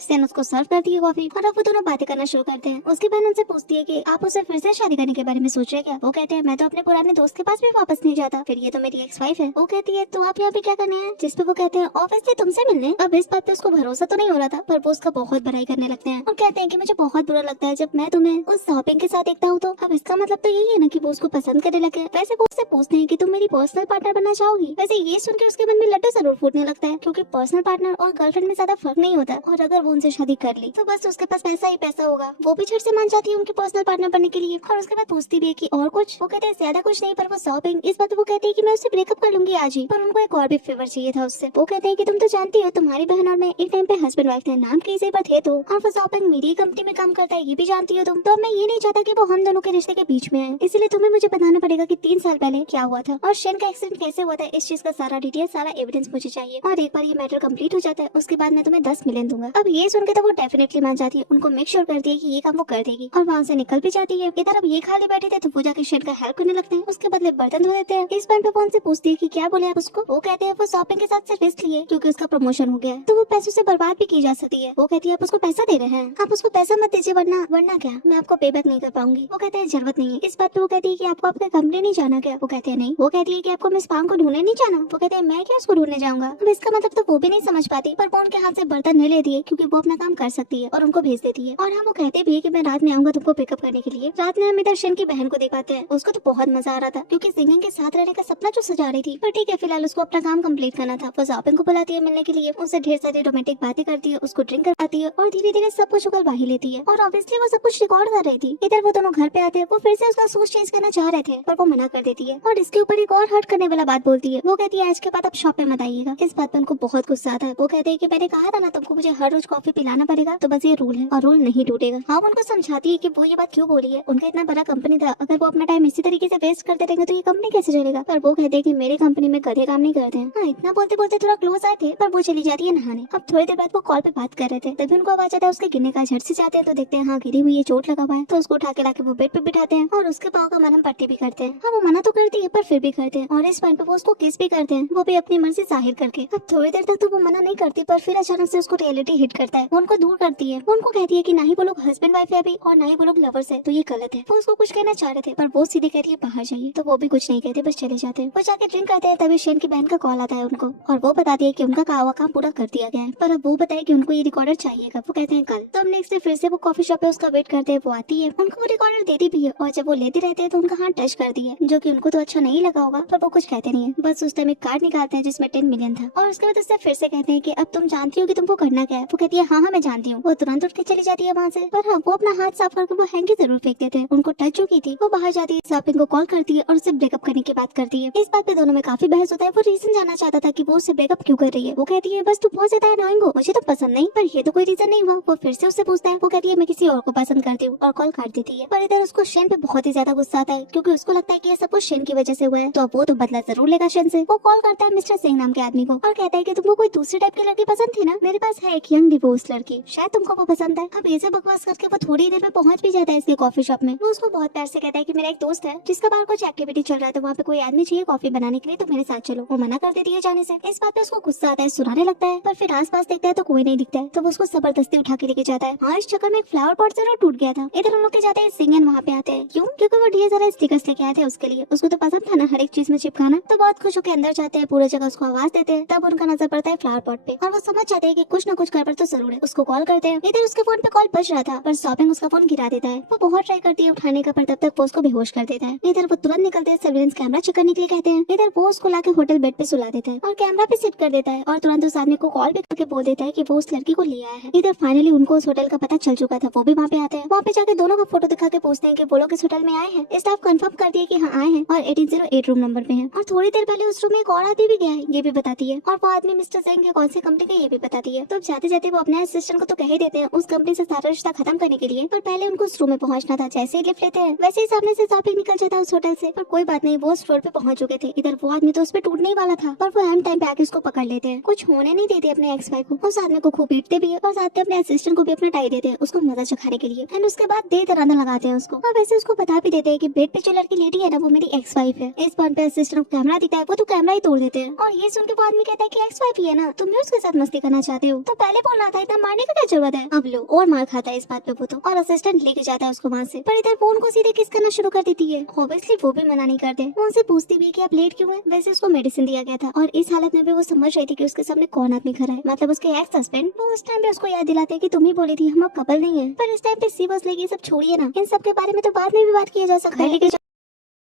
सेन उसको सर्व करती है कॉफी और अब वो दोनों बातें करना शुरू करते हैं। उसकी बहन उनसे पूछती है कि आप उसे फिर से शादी करने के बारे में सोच रहे हैं क्या? वो कहते हैं मैं तो अपने पुराने दोस्त के पास भी वापस नहीं जाता, फिर ये तो मेरी एक्स वाइफ है। वो कहती है तो आप यहाँ पे क्या करने हैं? जिस पे वो कहते हैं ऑब्वियसली तुमसे मिलने। अब इस बात पे उसको भरोसा तो नहीं हो रहा था, पर वो उसका बहुत बुराई करने लगते हैं और कहते हैं कि मुझे बहुत बुरा लगता है जब मैं तुम्हें उस शॉपिंग के साथ देखता हूँ। तो अब इसका मतलब तो यही है ना कि वो उसको पसंद करने लगे। वैसे वो उससे पूछते हैं कि तुम मेरी पर्सनल पार्टनर बनना चाहोगी? वैसे ये सुन के उसके मन में लड्डू जरूर फूटने लगता है, क्योंकि पर्सनल पार्टनर और गर्लफ्रेंड में ज्यादा फर्क नहीं होता, और अगर वो उनसे शादी कर ली तो बस उसके पास पैसा ही पैसा होगा। वो भी झट से मान जाती है उनके पर्सनल पार्टनर बनने के लिए और उसके बाद पूछती भी है कि और कुछ? वो कहते हैं ज्यादा कुछ नहीं, पर वो शॉपिंग। इस बात वो कहती है कि मैं उससे ब्रेकअप कर लूंगी आज ही, पर उनको एक और भी फेवर चाहिए था उससे। वो कहते हैं कि तुम तो जानती हो तुम्हारी बहन और मैं एक टाइम पे हस्बैंड वाइफ थे, नाम के इसी पर थे तो, और वो शॉपिंग मेरी कंपनी में काम करता है ये भी जानती हो तुम। तो अब मैं ये नहीं चाहता कि वो हम दोनों के रिश्ते के बीच में है, इसलिए तुम्हें मुझे बताना पड़ेगा कि 3 साल पहले क्या हुआ था और शेन का एक्सीडेंट कैसे हुआ था। इस चीज का सारा डिटेल, सारा एविडेंस मुझे चाहिए, और एक बार ये मैटर कंप्लीट हो जाता है उसके बाद मैं तुम्हें 10 मिलियन दूंगा। अब ये सुनकर तो वो डेफिनेटली मान जाती है, उनको मेक श्योर करती है कि ये काम वो कर देगी और वहाँ से निकल भी जाती है। इधर अब ये खाली बैठे थे तो वो जाके शेन का हेल्प करने लगते हैं, उसके बदले बर्तन धो देते हैं। इस पॉइंट पे फोन से पूछती है कि क्या बोले आप उसको? वो कहते हैं वो शॉपिंग के साथ सिर्फ इसलिए क्योंकि उसका प्रमोशन हो गया है, तो वो पैसों से बर्बाद भी की जा सकती है। वो कहती है आप उसको पैसा दे रहे हैं, आप उसको पैसा मत दीजिए वरना वरना क्या मैं आपको पे बैक नहीं कर पाऊंगी। वो कहते हैं जरूरत नहीं है। इस बात पे वो कहती है कि आपको आपके कंपनी नहीं जाना क्या? वो कहते हैं नहीं। वो कहती है कि आपको मिस पांग को ढूंढने नहीं जाना? वो कहते हैं मैं क्या उसको ढूंढने जाऊंगा? अब इसका मतलब तो वो भी नहीं समझ पाती, पर वो उनके हाथ से बर्तन नहीं लेती है क्योंकि वो अपना काम कर सकती है और उनको भेज देती है। और हाँ, वो कहते भी है कि मैं रात में आऊंगा तुमको पिकअप करने के लिए। रात में हम इधर शेन की बहन को देख पाते हैं। उसको तो बहुत मजा आ रहा था क्योंकि सिंगिंग के साथ रहने का सपना जो सजा रही थी, पर ठीक है फिलहाल उसको अपना काम कंप्लीट करना था। वो शॉपिंग को बुलाती है मिलने के लिए, उससे ढेर सारी रोमांटिक बातें करती है, उसको ड्रिंक करवाती है और धीरे धीरे सब कुछ उगलवा ही लेती है। और ऑब्वियसली वो सब कुछ रिकॉर्ड कर रही थी। इधर वो दोनों घर पे आते हैं। वो फिर से उसका सूट चेंज करना चाह रहे थे पर वो मना कर देती है और इसके ऊपर एक और हर्ट करने वाला बात बोलती है। वो कहती है आज के बाद आप शॉप पे मत आइएगा। इस बात पे उनको बहुत गुस्सा आता है। वो कहते हैं कि मैंने कहा था ना तुमको मुझे हर रोज कॉफी पिलाना पड़ेगा, तो बस ये रूल है और रूल नहीं टूटेगा। हाँ, उनको समझाती है कि वो ये बात क्यों बोली है। उनका इतना बड़ा कंपनी था, अगर वो अपना टाइम इसी तरीके से वेस्ट करते रहेंगे तो ये कंपनी कैसे चलेगा। पर वो कहते हैं कि मेरी कंपनी में गधे काम नहीं करते हैं। हाँ, इतना बोलते बोलते थोड़ा क्लोज आए थे पर वो चली जाती है नहाने। अब थोड़ी देर बाद वो कॉल पे बात कर रहे थे, तभी उनको आवाज आता है उसके गिरने का। झट से जाते हैं तो देखते हैं हाँ गिरी हुई है, चोट लगा हुआ है। तो उसको उठा के लाके वो बेड पे बिठाते हैं और उसके पाँव का मरहम पट्टी भी करते हैं। हाँ, वो मना तो करती है पर फिर भी करते हैं और इस पॉइंट पे वो उसको किस भी करते हैं, वो भी अपनी मर्जी जाहिर करके। अब थोड़ी देर तक तो वो मना नहीं करती पर फिर अचानक से उसको रियलिटी हिट करता है। वो उनको दूर करती है। वो उनको कहती है कि ना ही वो लोग हस्बैंड वाइफ है अभी और ना ही वो लोग लवर्स है, तो ये गलत है। वो उसको कुछ कहना चाह रहे थे पर वो सीधे कहती है बाहर जाइए, तो वो भी कुछ नहीं कहते बस चले जाते हैं। वो जाके ड्रिंक करते हैं, तभी शेन की बहन का कॉल आता है उनको और वो बताती है कि उनका कहा हुआ काम पूरा कर दिया गया है, पर अब वो बताए कि उनको ये रिकॉर्डर चाहिएगा। वो कहते हैं कल। तो अब नेक्स्ट डे फिर से वो कॉफी शॉप पे उसका वेट करते हैं। वो आती है, उनको वो रिकॉर्डर देती भी है और जब वो लेते रहते हैं तो उनका हाथ टच कर दिया, जो कि उनको तो अच्छा नहीं लगा होगा पर वो कुछ कहते नहीं है। बस उस टाइम एक कार्ड निकालते हैं जिसमें 10 मिलियन था और उसके बाद उससे फिर से कहते हैं कि अब तुम जानती हो कि तुमको करना क्या है। वो कहती है हाँ हाँ मैं जानती हूँ। वो तुरंत उठ के चली जाती है वहाँ से, पर हाँ वो अपना हाथ साफ करके वो हैंकी जरूर फेंक देते हैं। उनको टच चुकी थी। वो बाहर जाती है, शॉपिंग को कॉल करती है और उससे ब्रेकअप करने की बात करती है। इस बात पे दोनों में काफी बहस होता है। वो रीजन जानना चाहता था कि वो उससे ब्रेकअप क्यों कर रही है। वो कहती है बस तू बहुत ज्यादा अनोइंग हो, मुझे तो पसंद नहीं। पर ये तो कोई रीजन नहीं हुआ। वो फिर से उससे पूछता है। वो कहती है मैं किसी और को पसंद करती हूँ और कॉल काट देती है। पर इधर उसको शेन पे बहुत ही ज्यादा गुस्सा आता है क्योंकि उसको लगता है कि ये सब कुछ शेन की वजह से हुआ है, तो अब वो तो बदला जरूर लेगा शेन से। वो कॉल करता है मिस्टर सिंह नाम के आदमी को और कहता है कि तुमको कोई दूसरी टाइप की लड़की पसंद थी ना, मेरे पास है एक यंग डिवोर्स लड़की, शायद तुमको वो पसंद है। अब ऐसे बकवास करके वो थोड़ी देर में पहुंच भी जाता है इसके कॉफी शॉप में। वो उसको बहुत प्यार से कहता है कि मेरा एक दोस्त है जिसका बाहर कुछ एक्टिविटी चल रहा है, तो वहाँ पे कोई आदमी चाहिए कॉफी बनाने के लिए, तो मेरे साथ चलो। वो मना कर देती है जाने से। इस बात पे उसको गुस्सा आता है, सुनाने लगता है, पर फिर आसपास देखता है तो कोई नहीं दिखता है, तो वो उसको जबरदस्ती उठा के लेके जाता है। हाँ, इस चक्कर में एक फ्लावर पॉट जरूर टूट गया था। इधर हम लोग के जाते हैं सिंगन वहाँ पे आते हैं। क्यों? क्योंकि वो ढेर सारे स्टिकर्स लेके आए थे उसके लिए। उसको तो पसंद था ना हर एक चीज में चिपकाना, तो बहुत खुश होकर अंदर जाते हैं, पूरे जगह उसको आवाज देते हैं। तब उनका नजर पड़ता है फ्लावर पॉट पे और वो समझ जाते हैं कि कुछ न कुछ गड़बड़ तो जरूर है। उसको कॉल करते हैं। इधर उसके फोन पे कॉल बज रहा था पर शॉपिंग उसका फोन गिरा देता है। वो बहुत ट्राई करती है उठाने का पर तब तक वो उसको बेहोश कर देता है। इधर वो तुरंत निकलते हैं, सर्विलेंस कैमरा चेक करने के लिए कहते हैं। इधर वो उसको लाके होटल बेड पे सुला देता है और कैमरा पे सेट कर देता है और तुरंत उस आदमी को कॉल भी करके बोल देता है कि वो उस लड़की को ले आया है। इधर फाइनली उनको उस होटल का पता चल चुका था। वो भी वहाँ पे आते हैं। वहाँ पे जाके दोनों का फोटो दिखा के पूछते हैं कि वो लोग इस होटल में आए हैं। स्टाफ कंफर्म कर दिया कि हाँ आए हैं और 1808 रूम नंबर पे हैं। और थोड़ी देर पहले उस रूम में एक और आदमी भी गया है, ये भी बताती है। और वो आदमी मिस्टर सिंह कौन सी कंपनी का ये भी बताती है। तो जाते जाते वो अपने असिस्टेंट को तो कह ही देते हैं उस कंपनी से सारा रिश्ता खत्म करने के लिए, पर पहले उनको उस रूम में पहुंचना था। जैसे ही लिफ्ट लेते हैं वैसे ही सामने से शॉपिंग निकल जाता है उस होटल से, पर कोई बात नहीं, वो उस फ्लोर पे पहुंच चुके थे। इधर वो आदमी तो उस पे टूटने ही वाला था पर वो एम टाइम पे आके उसको पकड़ लेते हैं। कुछ होने नहीं देते अपने एक्स वाइफ को। उस आदमी को खूब पीटते भी है और साथ में अपने असिस्टेंट को भी अपना टाई देते हैं उसको मजा चखाने के लिए। एंड उसके बाद दे दराना लगाते हैं उसको। और वैसे उसको बता भी देते हैं कि बेड पे जो लड़की लेटी है ना वो मेरी एक्स वाइफ है। इस पॉइंट पे असिस्टेंट को कैमरा दिखता है, वो तो कैमरा ही तोड़ देते हैं। है। और ये सुन के वो आदमी कहता है कि एक्स वाइफ ही है ना, तुम भी उसके साथ मस्ती करना चाहते हो, तो पहले बोलना था, इतना मारने का क्या जरूरत है। अब लो, और मार खाता है इस बात पे वो तो, और असिस्टेंट लेके जाता है उसको वहाँ से। पर इधर वो उनको सीधे किस करना शुरू कर देती है। ऑब्वियसली वो भी मना नहीं करते। वो उनसे पूछती भी कि आप लेट क्यों है। वैसे उसको मेडिसिन दिया गया था और इस हालत में भी वो समझ रही थी कि उसके सामने कौन आदमी खड़ा है, मतलब उसके एक्स हस्बैंड। वो उस टाइम पे उसको याद दिलाते कि तुम ही बोली थी हम अब कपल नहीं है। पर इस टाइम पे सीरियसली ये सब छोड़िए ना, इन सब के बारे में तो बाद में भी बात किया जा सकता है।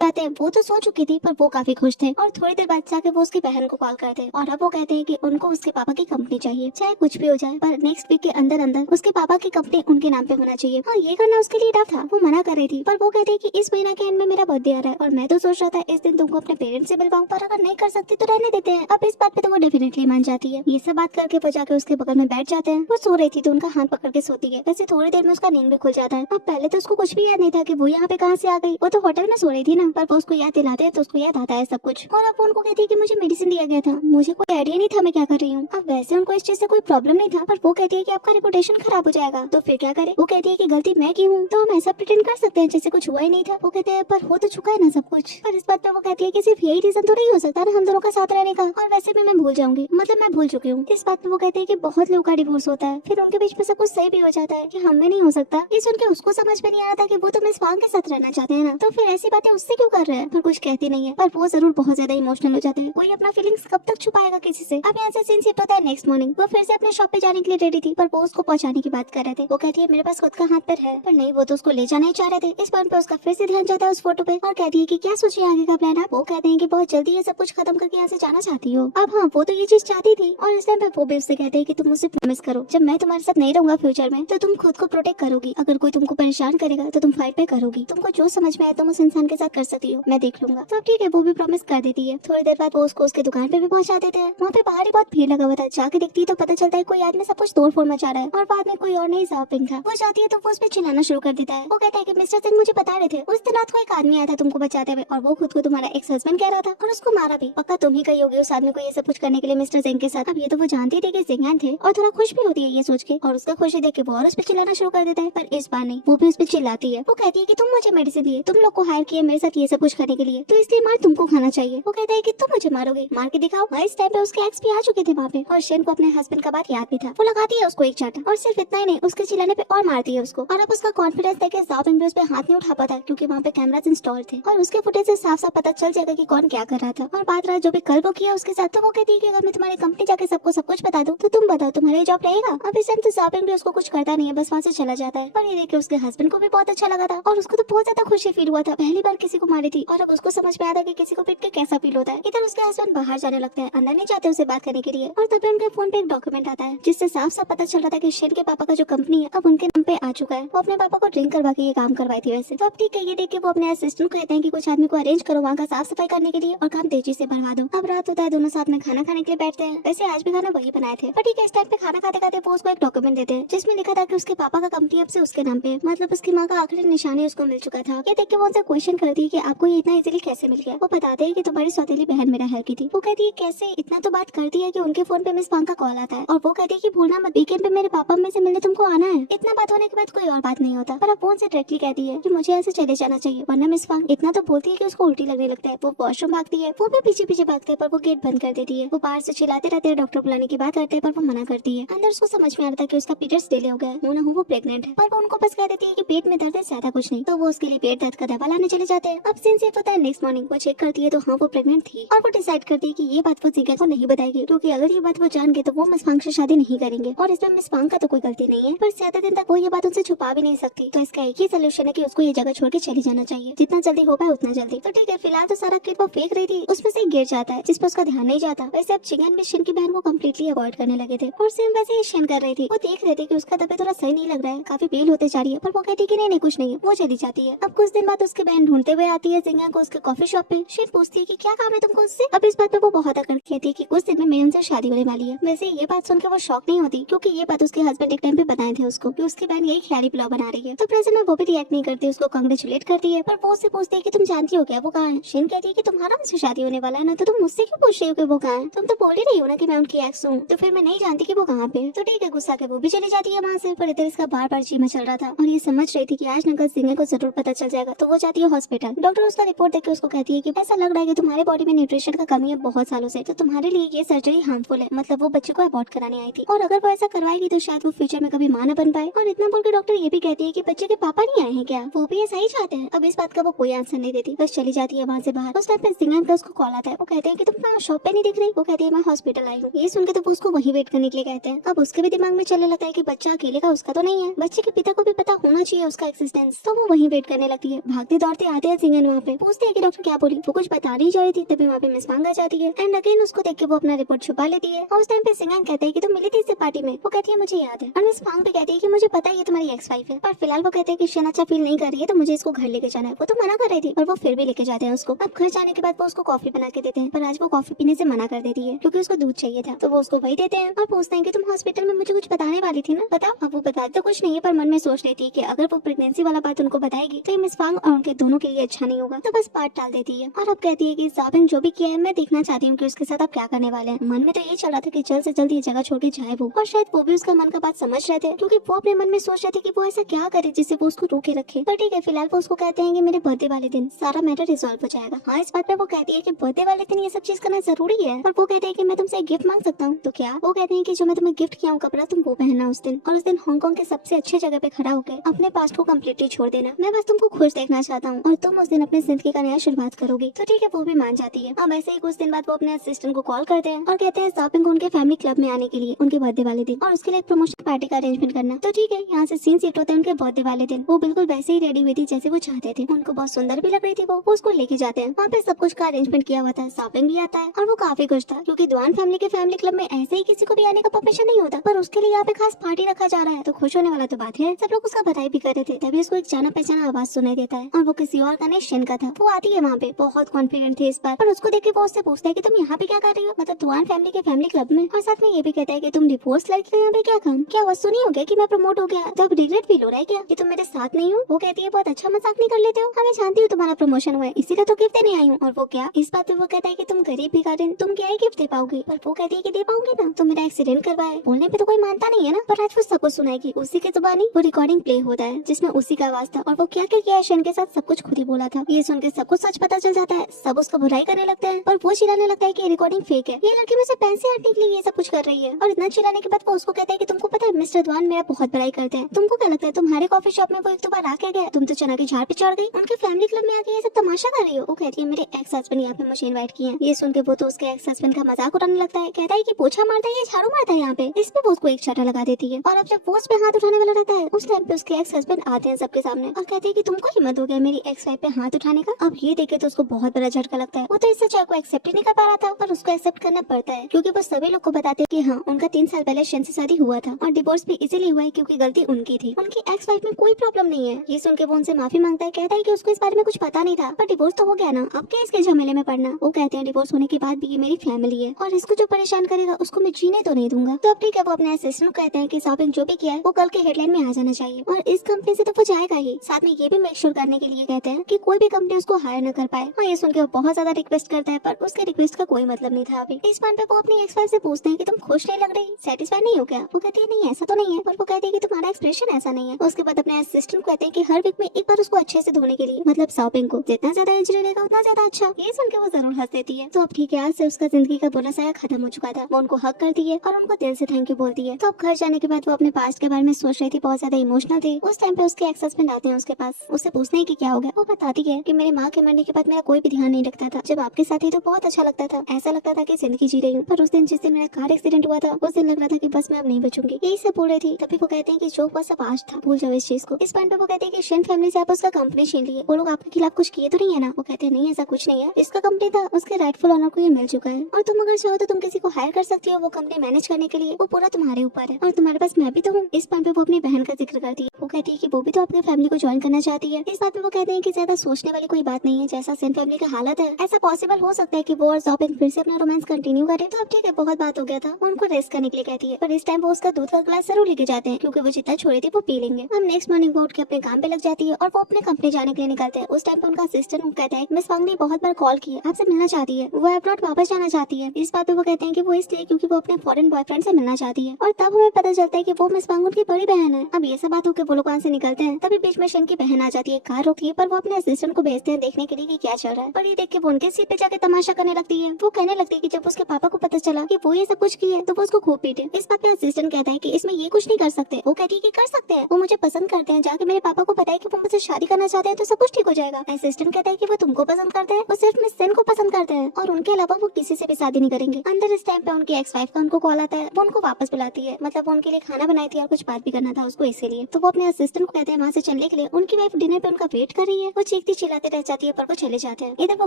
जाते हैं वो तो सो चुकी थी, पर वो काफी खुश थे। और थोड़ी देर बाद जाके वो उसकी बहन को कॉल करते हैं और अब वो कहते हैं कि उनको उसके पापा की कंपनी चाहिए, चाहे कुछ भी हो जाए, पर नेक्स्ट वीक के अंदर अंदर उसके पापा की कंपनी उनके नाम पे होना चाहिए। हाँ, ये करना उसके लिए टफ था, वो मना कर रही थी। पर वो कहते हैं कि इस महीना के एंड में मेरा बर्थडे आ रहा है और मैं तो सोच रहा था इस दिन तुमको अपने पेरेंट्स से मिलवाऊं, पर अगर नहीं कर सकती तो रहने देते हैं। अब इस बात पे तो वो डेफिनेटली मान जाती है। ये सब बात करके वो जाके उसके बगल में बैठ जाते हैं। वो सो रही थी तो उनका हाथ पकड़ के सोती है। वैसे थोड़ी देर में उसका नींद भी खुल जाता है। अब पहले तो उसको कुछ भी याद नहीं था कि वो यहाँ पे कहाँ से आ गई। वो तो होटल में सो रही थी ना, पर वो उसको याद दिलाते हैं तो उसको याद आता है सब कुछ। और अब वो उनको कहती है कि मुझे मेडिसिन दिया गया था, मुझे कोई आइडिया नहीं था मैं क्या कर रही हूँ। अब वैसे उनको इस चीज से कोई प्रॉब्लम नहीं था, पर वो कहती है कि आपका रिपोर्टेशन खराब हो जाएगा, तो फिर क्या करे। वो कहती है कि गलती मैं की हूँ, तो हम ऐसा प्रिटेंड कर सकते हैं जैसे कुछ हुआ ही नहीं था। वो कहते हैं पर हो तो चुका है ना सब कुछ। पर इस बात पे वो कहती है कि सिर्फ यही रीजन तो नहीं हो सकता ना हम दोनों का साथ रहने का, और वैसे भी मैं भूल जाऊंगी, मतलब मैं भूल चुकी हूँ। इस बात पे वो कहते हैं कि बहुत लोगों का डिवोर्स होता है, फिर उनके बीच में सब कुछ सही भी हो जाता है, कि हम में नहीं हो सकता। ये सुन के उसको समझ में नहीं आ रहा था कि वो तो मिस वांग के साथ रहना चाहते हैं ना, तो फिर ऐसी बातें उससे क्यों कर रहे हैं। पर कुछ कहती नहीं है, पर वो जरूर बहुत ज्यादा इमोशनल हो जाते हैं। कोई अपना फीलिंग्स कब तक छुपाएगा किसी से। अब यहाँ से सीन शिफ्ट होता है नेक्स्ट मॉर्निंग। वो फिर से अपने शॉप पे जाने के लिए रेडी थी, पर वो उसको पहुंचाने की बात कर रहे थे। वो कहती है मेरे पास खुद का हाथ पैर है, पर नहीं, वो तो उसको ले जाना ही चाह रहे थे। इस पॉइंट पे उसका फिर से ध्यान जाता है उस फोटो पे और कहती है कि क्या सोचिए आगे का प्लान आप। वो कहते हैं कि बहुत जल्दी ये सब कुछ खत्म करके यहाँ से जाना चाहती हो। अब हाँ, वो तो ये चीज चाहती थी, और इस टाइम पे वो भी उससे कहते हैं कि तुम मुझसे प्रॉमिस करो जब मैं तुम्हारे साथ नहीं रहूंगा फ्यूचर में, तो तुम खुद को प्रोटेक्ट करोगी। अगर कोई तुमको परेशान करेगा तो तुम फाइट पे करोगी। तुमको जो समझ में आए तुम उस इंसान के साथ कर सकती हो, मैं देख लूंगा। तो ठीक है, वो भी प्रॉमिस कर देती है। थोड़ी देर बाद वो उसको उसके दुकान पे भी पहुंचा देते हैं। वहाँ पे बाहर ही बहुत भीड़ लगा हुआ था। जाके देखती है तो पता चलता है कोई आदमी सब कुछ तोड़ फोड़ मचा रहा है, और बाद में कोई और नहीं शॉपिंग था। वो जाती है तो वो उस पे चिल्लाना शुरू कर देता है। वो कहता है कि मिस्टर सिंह मुझे बता रहे थे उस दिन रात को एक आदमी आया था तुमको बचाते हुए, और वो खुद को तुम्हारा एक्स हस्बैंड कह रहा था और उसको मारा भी। पक्का तुम ही गई होगी उस आदमी को ये सब कुछ करने के लिए मिस्टर सिंह के साथ। अब ये तो वो जानती थी कि सिंह थे, और थोड़ा खुश भी होती है ये सोच के, और उसका खुशी देख के वो और उस पे चिल्लाना शुरू कर देता है। पर इस बार नहीं, वो भी उस पे चिल्लाती है। वो कहती है कि तुम मुझे मेडिसिन दिए, तुम लोग को हायर किए मेरे साथ ये सब कुछ करने के लिए, तो इसलिए मार तुमको खाना चाहिए। वो कहता है कि तुम मुझे मारोगे, मार के दिखाओ। इस टाइम पे उसके एक्स भी आ चुके थे वहाँ पे, और शेन को अपने हस्बैंड का बात याद भी था। वो लगाती है उसको एक चाटा, और सिर्फ इतना ही नहीं, उसके चिल्लाने पे और मारती है उसको। और अब उसका कॉन्फिडेंस देख के जाओपिंग भी उस पे हाथ नहीं उठा पाता, क्योंकि वहाँ पे कैमरास इंस्टॉल थे, और उसके फुटेज से साफ साफ पता चल जाएगा कि कौन क्या कर रहा था। और बात रहा जो भी कल वो किया उसके साथ, तो वो कहती है कि अगर मैं तुम्हारी कंपनी जाके सबको सब कुछ बता दूं तो तुम बताओ तुम्हारा जॉब रहेगा। अब इस टाइम तो जाओपिंग भी उसको कुछ करता नहीं है, बस वहाँ से चला जाता है। पर ये देख के उसके हस्बैंड को भी बहुत अच्छा लगा था, और उसको तो बहुत ज्यादा खुशी फील हुआ था, पहली बार किसी को मारी थी। और अब उसको समझ में आया था कि किसी को पीट के कैसा फील होता है। इधर उसके हस्बैंड बाहर जाने लगते हैं, अंदर नहीं जाते उसे बात करने के लिए। और तभी उनके फोन पे एक डॉक्यूमेंट आता है जिससे साफ साफ पता चल रहा था कि शेन के पापा का जो कंपनी है अब उनके नाम पे आ चुका है। वो अपने पापा को ड्रिंक करवा के ये काम करवाई थी वैसे। तो अब ठीक है, ये देख के वो अपने असिस्टेंट को कहते हैं कि कुछ आदमी को अरेंज करो वहाँ का साफ सफाई करने के लिए, और काम तेजी से बढ़वा दो। अब रात होता है, दोनों साथ में खाना खाने के लिए बैठते हैं। वैसे आज भी खाना वही बनाए थे, पर ठीक है, इस टाइम पे खाना खाते खाते वो उसको एक डॉक्यूमेंट देते हैं जिसमें लिखा था कि उसके पापा का कंपनी अब से उसके नाम पे है, मतलब उसकी माँ का आखिरी निशानी उसको मिल चुका था। ये देख के वो उनसे क्वेश्चन करती है कि आपको ये इतना इजीली कैसे मिल गया। वो बताते हैं कि तुम्हारी सौतेली बहन मेरा हेल्प की थी। वो कहती है कैसे, इतना तो बात करती है कि उनके फोन पे मिस वांग का कॉल आता है, और वो कहती है कि भूलना मत वीकेंड पे मेरे पापा में से मिलने तुमको आना है। इतना बात होने के बाद कोई और बात नहीं होता, पर अब वो उनसे डायरेक्टली कहती है कि मुझे ऐसे चले जाना चाहिए, वरना मिस वांग इतना तो बोलती है कि उसको उल्टी लगने लगता है। वो वॉशरूम भागती है, वो भी पीछे पीछे भागते हैं, पर वो गेट बंद कर देती है। वो बाहर से चिल्लाते रहते हैं, डॉक्टर बुलाने की बात करते हैं, पर वो मना करती है। अंदर उसको समझ में आ रहा था कि उसका पीरियड्स डिले हो गया है, ना हो वो प्रेग्नेंट है, पर वो उनको बस कह देती है कि पेट में दर्द है, ज्यादा कुछ नहीं। तो वो उसके लिए पेट दर्द का दवा लाने चले जाते हैं। अब सीन शिफ्ट होता है नेक्स्ट मॉर्निंग। वो चेक करती है तो हाँ, वो प्रेग्नेंट थी, और वो डिसाइड करती है कि ये बात वो जिंगा को नहीं बताएगी, क्योंकि अगर ये बात वो जान गए तो वो मिस वांग से शादी नहीं करेंगे, और इसमें मिस वांग का तो कोई गलती नहीं है, पर ज्यादा दिन तक वो ये बात उनसे छुपा भी नहीं सकती। तो इसका एक ही सोल्यूशन है कि उसको ये जगह छोड़ के चली जाना चाहिए, जितना जल्दी हो पाए उतना जल्दी। तो ठीक है, फिलहाल तो सारा क्लिप वो फेंक रही थी, उसमें से गिर जाता है जिस पर उसका ध्यान नहीं जाता। वैसे अब चिंगन भी शिन की बहन को कम्प्लीटली अवॉइड करने लगे थे, और सेम वैसे ही शिन कर रही थी। वो देख रहे थे कि उसका तबीयत थोड़ा सही नहीं लग रहा है, काफी पेल होते जा रही है, पर वो कहती है कि नहीं कुछ नहीं है। वो चली जाती है। अब कुछ दिन बाद उसकी बहन ढूंढते हुए आती है जिंगा को उसके कॉफी शॉप पे। शिन पूछती है कि क्या काम है तुमको उससे। अब इस बात पे वो बहुत अकड़ कहती है कि कुछ दिन में मेरी उनसे शादी होने वाली है। वैसे ये बात सुनकर वो शॉक नहीं होती, क्योंकि ये बात उसके हस्बैंड एक टाइम पे बताए थे उसको कि उसकी बहन यही ख्याली पुलाव बना रही है। तो प्रेजेंट में वो भी रिएक्ट नहीं करती, उसको कांग्रेचुलेट करती है। पर वो उससे पूछती है कि तुम जानती हो क्या वो कहाँ है। शिन कहती है कि तुम्हारा मुझसे शादी होने वाला है ना, तो तुम मुझसे क्यों पूछ रही हो कि वो कहाँ है। तुम तो बोल ही रही हो ना कि मैं उनकी एक्स हूँ, तो फिर मैं नहीं जानती कि वो कहाँ पे। तो ठीक है, गुस्सा के वो भी चली जाती है वहाँ से। पर इधर इसका बार बार चीमा चल रहा था, और ये समझ रही थी कि आज नगर सिंह को जरूर पता चल जाएगा, तो वो जाती है हॉस्पिटल। डॉक्टर उसका रिपोर्ट देख के उसको कहती है कि ऐसा लग रहा है कि तुम्हारे बॉडी में न्यूट्रिशन का कमी है बहुत सालों से, तो तुम्हारे लिए ये सर्जरी हार्मफुल है। मतलब वो बच्चे को अबॉर्ट कराने आई थी और अगर वो ऐसा करवाएगी तो शायद वो फ्यूचर में कभी मां न बन पाए। और इतना बोलकर डॉक्टर ये भी कहती है कि बच्चे के पापा नहीं आए हैं क्या, वो भी ऐसा ही चाहते हैं। अब इस बात का वो कोई आंसर नहीं देती, बस चली जाती है वहाँ से बाहर। उस टाइम पे सिंगन का उसको कॉल आता है। वो कहते हैं कि तुम शॉप पे नहीं दिख रही। वो कहती है मैं हॉस्पिटल आई हूँ। ये सुनकर तो वो उसको वही वेट करने के लिए कहते हैं। अब उसके भी दिमाग में चलने लगता है कि बच्चा अकेले का उसका तो नहीं है, बच्चे के पिता को भी पता होना चाहिए उसका एक्सिस्टेंस। तो वो वही वेट करने लगती है। भागते दौड़ते आते हैं सिंगन वहाँ पे, पूछते हैं कि डॉक्टर क्या बोली। वो कुछ बता नहीं जा रही थी, तभी वहाँ पे मिस मांग आ जाती है एंड अगेन उसको देख के वो अपना रिपोर्ट छुपा लेती है। और उस टाइम पे सिंगन कहते हैं कि तुम मिली थी इस पार्टी में। वो कहती है मुझे याद है। और मिस मांग पे कहती है कि मुझे पता है ये तुम्हारी एक्स वाइफ है, पर फिलहाल वो कहते हैं कि शन अच्छा फील नहीं कर रही है तो मुझे इसको घर लेके जाना है। वो तो मना कर रही थी पर वो फिर भी लेके जाते हैं उसको। अब घर जाने के बाद वो उसको कॉफी बना के देते हैं, पर आज वो कॉफी पीने से मना कर देती है क्योंकि उसको दूध चाहिए था। तो वो उसको वही देते हैं और पूछते हैं कि तुम हॉस्पिटल में मुझे कुछ बताने वाली थी ना, बताओ। अब वो बताती तो कुछ नहीं है पर मन में सोच लेती है कि अगर वो प्रेगनेंसी वाला बात उनको बताएगी तो ये मिस फांग और उनके दोनों के लिए अच्छा नहीं होगा, तो बस बात टाल देती है। और अब कहती है कि शॉपिंग जो भी किया है मैं देखना चाहती हूँ कि उसके साथ आप क्या करने वाले हैं। मन में तो यही चल रहा था कि जल्द से जल्द ये जगह छोड़ के जाए वो, और शायद वो भी उसका मन का बात समझ रहे थे क्योंकि वो अपने मन में सोच रहे थे कि वो ऐसा क्या करे जिससे वो उसको रोके रखे। पर ठीक है, फिलहाल वो उसको कहते हैं कि मेरे बर्थडे वाले दिन सारा मैटर रिजॉल्व हो जाएगा। हाँ, इस बात पे वो कहती है कि बर्थडे वाले दिन ये सब चीज करना जरूरी है। और वो कहते हैं कि मैं तुमसे एक गिफ्ट मांग सकता हूँ। तो क्या? वो कहते हैं कि जो मैं तुम्हें गिफ्ट किया हूँ कपड़ा तुम वो पहनना उस दिन, और उस दिन हांगकांग के सबसे अच्छे जगह पे खड़ा होकर अपने पास्ट को कम्प्लीटली छोड़ देना। मैं बस तुमको खुश देखना चाहता हूँ और तुम उस दिन अपनी जिंदगी का नया शुरुआत करोगी। तो ठीक है, वो भी मान जाती है। अब ऐसे ही कुछ दिन बाद वो अपने असिस्टेंट को कॉल करते हैं और कहते हैं शॉपिंग को उनके फैमिली क्लब में आने के लिए उनके बर्थडे वाले दिन, और उसके लिए एक प्रमोशन पार्टी का अरेंजमेंट करना। तो ठीक है, यहाँ से सीन शिफ्ट होते हैं उनके बर्थडे वाले दिन। वो बिल्कुल वैसे ही रेडी हुई थी जैसे वो चाहते थे, उनको बहुत सुंदर भी लग रही थी। वो उसको लेके जाते हैं, वहाँ पे सब कुछ का अरेंजमेंट किया हुआ था, शॉपिंग भी आता है और वो काफी खुश था क्योंकि दुआन फैमिली के फैमिली क्लब में ऐसे ही किसी को भी आने का परमिशन नहीं होता, पर उसके लिए यहाँ पे खास पार्टी रखा जा रहा है। तो खुश होने वाला तो बात है। सब लोग उसका बधाई भी कर रहे थे, तभी उसको एक जाना पहचाना आवाज सुनाई देता है और वो किसी और का नहीं, शन का था। वो आती है वहाँ पे, बहुत कॉन्फिडेंट थी इस बार, पर उसको देख के वो उससे पूछता है कि तुम यहाँ पे क्या कर रही हो, मतलब दुआन फैमिली के फैमिली क्लब में। और साथ में ये भी कहता है कि तुम डिवोर्स लड़की हो यहाँ पे क्या काम, क्या वस्तु नहीं हो गया कि मैं प्रमोट हो गया तो अब रिग्रेट फील हो रहा है क्या कि तुम मेरे साथ नहीं हो। वो कहती है बहुत अच्छा मजाक नहीं कर लेते हो, हमें जानती हूँ तुम्हारा प्रमोशन हुआ है इसीलिए तो गिफ्ट देने आई हूँ। और वो क्या, इस बात पे वो कहता है कि तुम गरीब भिखारी, तुम क्या ही गिफ्ट दे पाओगी। पर वो कहती है कि दे पाऊंगी ना, तो मेरा एक्सीडेंट करवाया है। बोलने पे तो कोई मानता नहीं है ना, पर आज वो सब कुछ सुनाएगी उसी के जुबानी। वो रिकॉर्डिंग प्ले होता है जिसमें उसी का आवाज था और वो क्या क्या किया शन के साथ सब कुछ खुद ही बोला था। ये सुन के सब कुछ सच पता चल जाता है, सब उसका बुराई करने लगते हैं और वो चिल्लाने लगता है कि रिकॉर्डिंग फेक है, ये लड़की मुझसे पैसे हटने के लिए ये सब कुछ कर रही है। और इतना चिल्लाने के बाद वो उसको कहता है कि तुमको पता है मिस्टर द्वान मेरा बहुत बुराई करते हैं, तुमको क्या लगता है तुम्हारे कॉफी शॉप में वो एक दो बार आके गया, तुम तो चना के झाड़ पे चढ़ गई, उनके फैमिली क्लब में आके ये सब तमाशा कर रही हो। वो कहती है मेरे एक्स हस्बैंड यहाँ पे मुझे इनवाइट किए हैं। ये सुन के वो तो उसके एक्स हस्बैंड का मजाक उड़ाने लगता है, कहता है कि पोछा मारता है ये झाड़ू मारता है यहाँ पे। इस पे वो उसको एक चाटा लगा देती है और अब जब वो उस पे हाथ उठाने वाला रहता है उस टाइम पे उसके एक्स हस्बैंड आते हैं सबके सामने और कहते हैं कि तुमको हिम्मत हो गया मेरी एक्स वाइफ पे हाथ उठाने का। अब ये देखे तो उसको बहुत बड़ा झटका लगता है। वो तो इस सच्चाई को एक्सेप्ट ही नहीं कर पा रहा था, पर उसको एक्सेप्ट करना पड़ता है क्योंकि वो सभी लोग को बताते हैं कि हाँ उनका 3 साल पहले शन से शादी हुआ था और डिवोर्स भी इसीलिए हुआ है क्योंकि गलती उनकी थी, उनकी एक्स वाइफ में कोई प्रॉब्लम नहीं है। ये सुन के वो उनसे माफी मांगता है, कहता है कि उसको इस बारे में कुछ पता नहीं था, पर डिवोर्स तो हो गया ना, अब क्या इसके झमेले में पड़ना। वो कहते हैं डिवोर्स होने के बाद भी ये मेरी फैमिली है और इसको जो परेशान करेगा उसको मैं जीने तो नहीं दूंगा। तो अब ठीक है, वो अपने असिस्टेंट को कहते हैं कि शॉपिंग जो भी किया है वो कल के हेडलाइन में आ जाना चाहिए और इस कंपनी से तो वो जाएगा ही। साथ में ये भी मेक श्योर करने के लिए कहते हैं कि कोई भी कंपनी उसको हायर न कर पाए। और ये सुन के वो बहुत ज्यादा रिक्वेस्ट करता है, पर उसके रिक्वेस्ट का कोई मतलब नहीं था अभी। इस पॉइंट पे वो अपनी एक्स वाइफ से पूछते हैं कि तुम खुश नहीं लग रही, सेटिस्फाई नहीं हो क्या। वो कहती है नहीं ऐसा तो नहीं है, और वो कहती है कि तुम्हारा एक्सप्रेशन ऐसा नहीं है। उसके बाद अपने असिस्टेंट को कहते हैं कि हर वीक में एक बार उसको अच्छे से धोने के लिए, मतलब शॉपिंग को जितना ज्यादा इंजरी लेगा उतना ज्यादा अच्छा। ये सुन के वो जरूर हंस देती है। तो अब ठीक है, आज से उसका जिंदगी का बुरा साया खत्म हो चुका था। वो उनको हक करती है और उनको दिल से थैंक यू बोलती है। तो अब घर जाने के बाद वो अपने पास्ट के बारे में सोच रही थी, बहुत ज्यादा इमोशनल थी। उस टाइम पे उसके एक्स हस्बैंड आते हैं उसके पास, उससे पूछते हैं कि क्या हो गया। वो बताती है कि मेरे माँ के मरने के बाद मेरा कोई भी ध्यान नहीं रखता था, जब आपके साथ ही तो बहुत अच्छा लगता था, ऐसा लगता था कि जिंदगी जी रही हूँ। पर उस दिन जिस दिन मेरा कार एक्सीडेंट हुआ था उस दिन लग रहा था कि बस मैं अब नहीं बचूंगी। यही सब बोल रही थी। तभी वो कहते हैं कि जो हुआ सब आज था, भूल जाओ इस चीज को। इस पॉइंट पे वो कहते हैं कि शन फैमिली से आप उसका कंपनी छीन लिए, वो लोग आपके खिलाफ कुछ किए तो नहीं है ना। वो कहते हैं नहीं ऐसा कुछ नहीं है, इसका कंपनी था, उसके राइटफुल ऑनर को ये मिल चुका है और तुम अगर चाहो तो तुम किसी को हायर कर सकती हो वो कंपनी मैनेज करने के लिए, वो पूरा तुम्हारे ऊपर है और तुम्हारे पास मैं भी तो हूँ। इस पॉइंट पे वो अपनी बहन का जिक्र करती है। वो कहती है कि वो भी तो अपनी फैमिली को ज्वाइन करना चाहती है। इस बात पे वो कहते हैं कि ज्यादा सोचने वाली कोई बात नहीं है, जैसा सन फैमिली का हालत है ऐसा पॉसिबल हो सकता है कि वो और शॉपिंग फिर से अपना रोमांस कंटिन्यू करे। तो अब ठीक है, बहुत बात हो गया था, उनको रेस्ट करने के लिए कहती है। पर इस टाइम वो उसका दूध का ग्लास जरूर लेके जाते हैं क्योंकि वो जितना छोड़ी थी वो पी लेंगे। हम नेक्स्ट मॉर्निंग वो उठ के अपने काम पे लग जाती है और वो अपने कंपनी जाने के लिए निकलते हैं। उस टाइम पे उनका असिस्टेंट कहता है मिस वांग ने बहुत बार कॉल की, आपसे मिलना चाहती है, वो अब्रॉड वापस जाना चाहती है। इस बात पे वो कहते हैं कि वो इसलिए क्योंकि वो अपने फॉरेन बॉयफ्रेंड से मिलना चाहती है और तब हमें पता चलता है कि वो मिस वांग उनकी बड़ी बहन है। अब ये सब बात होकर वो लोग वहाँ से निकलते हैं, तभी बीच में शन की बहन आ जाती है, कार रोकती है, पर वो अपने असिस्टेंट को भेजते हैं देखने के लिए कि क्या चल रहा है। पर ये देख के वो उनके सीट पे जाके तमाशा करने लगती है। वो कहने लगती है कि जब उसके पापा को पता चला कि वो ये सब कुछ किया है तो वो उसको खूब पीटे। इस बात पे असिस्टेंट कहता है कि इसमें ये कुछ नहीं कर सकते। वो कहती है कि कर सकते हैं, वो मुझे पसंद करते हैं, जाके मेरे पापा को बताए कि वो मुझसे शादी करना चाहते हैं तो सब कुछ ठीक हो जाएगा। असिस्टेंट कहता है कि वो तुमको पसंद करते हैं, वो सिर्फ मिस सेन को पसंद करते हैं और उनके अलावा वो किसी से भी शादी नहीं करेंगे। अंदर इस टाइम पे उनकी एक्स वाइफ का उनको कॉल आता है। वो उनको वापस बुलाती है, मतलब वो उनके लिए खाना बनाई थी और कुछ बात भी करना था उसको, इसीलिए तो वो अपने असिस्टेंट को कहते हैं वहाँ से चलने के लिए। उनकी वाइफ डिनर पे उनका वेट कर रही है। वो चीखती चिल्लाते रह जाती है पर वो चले जाते हैं। इधर वो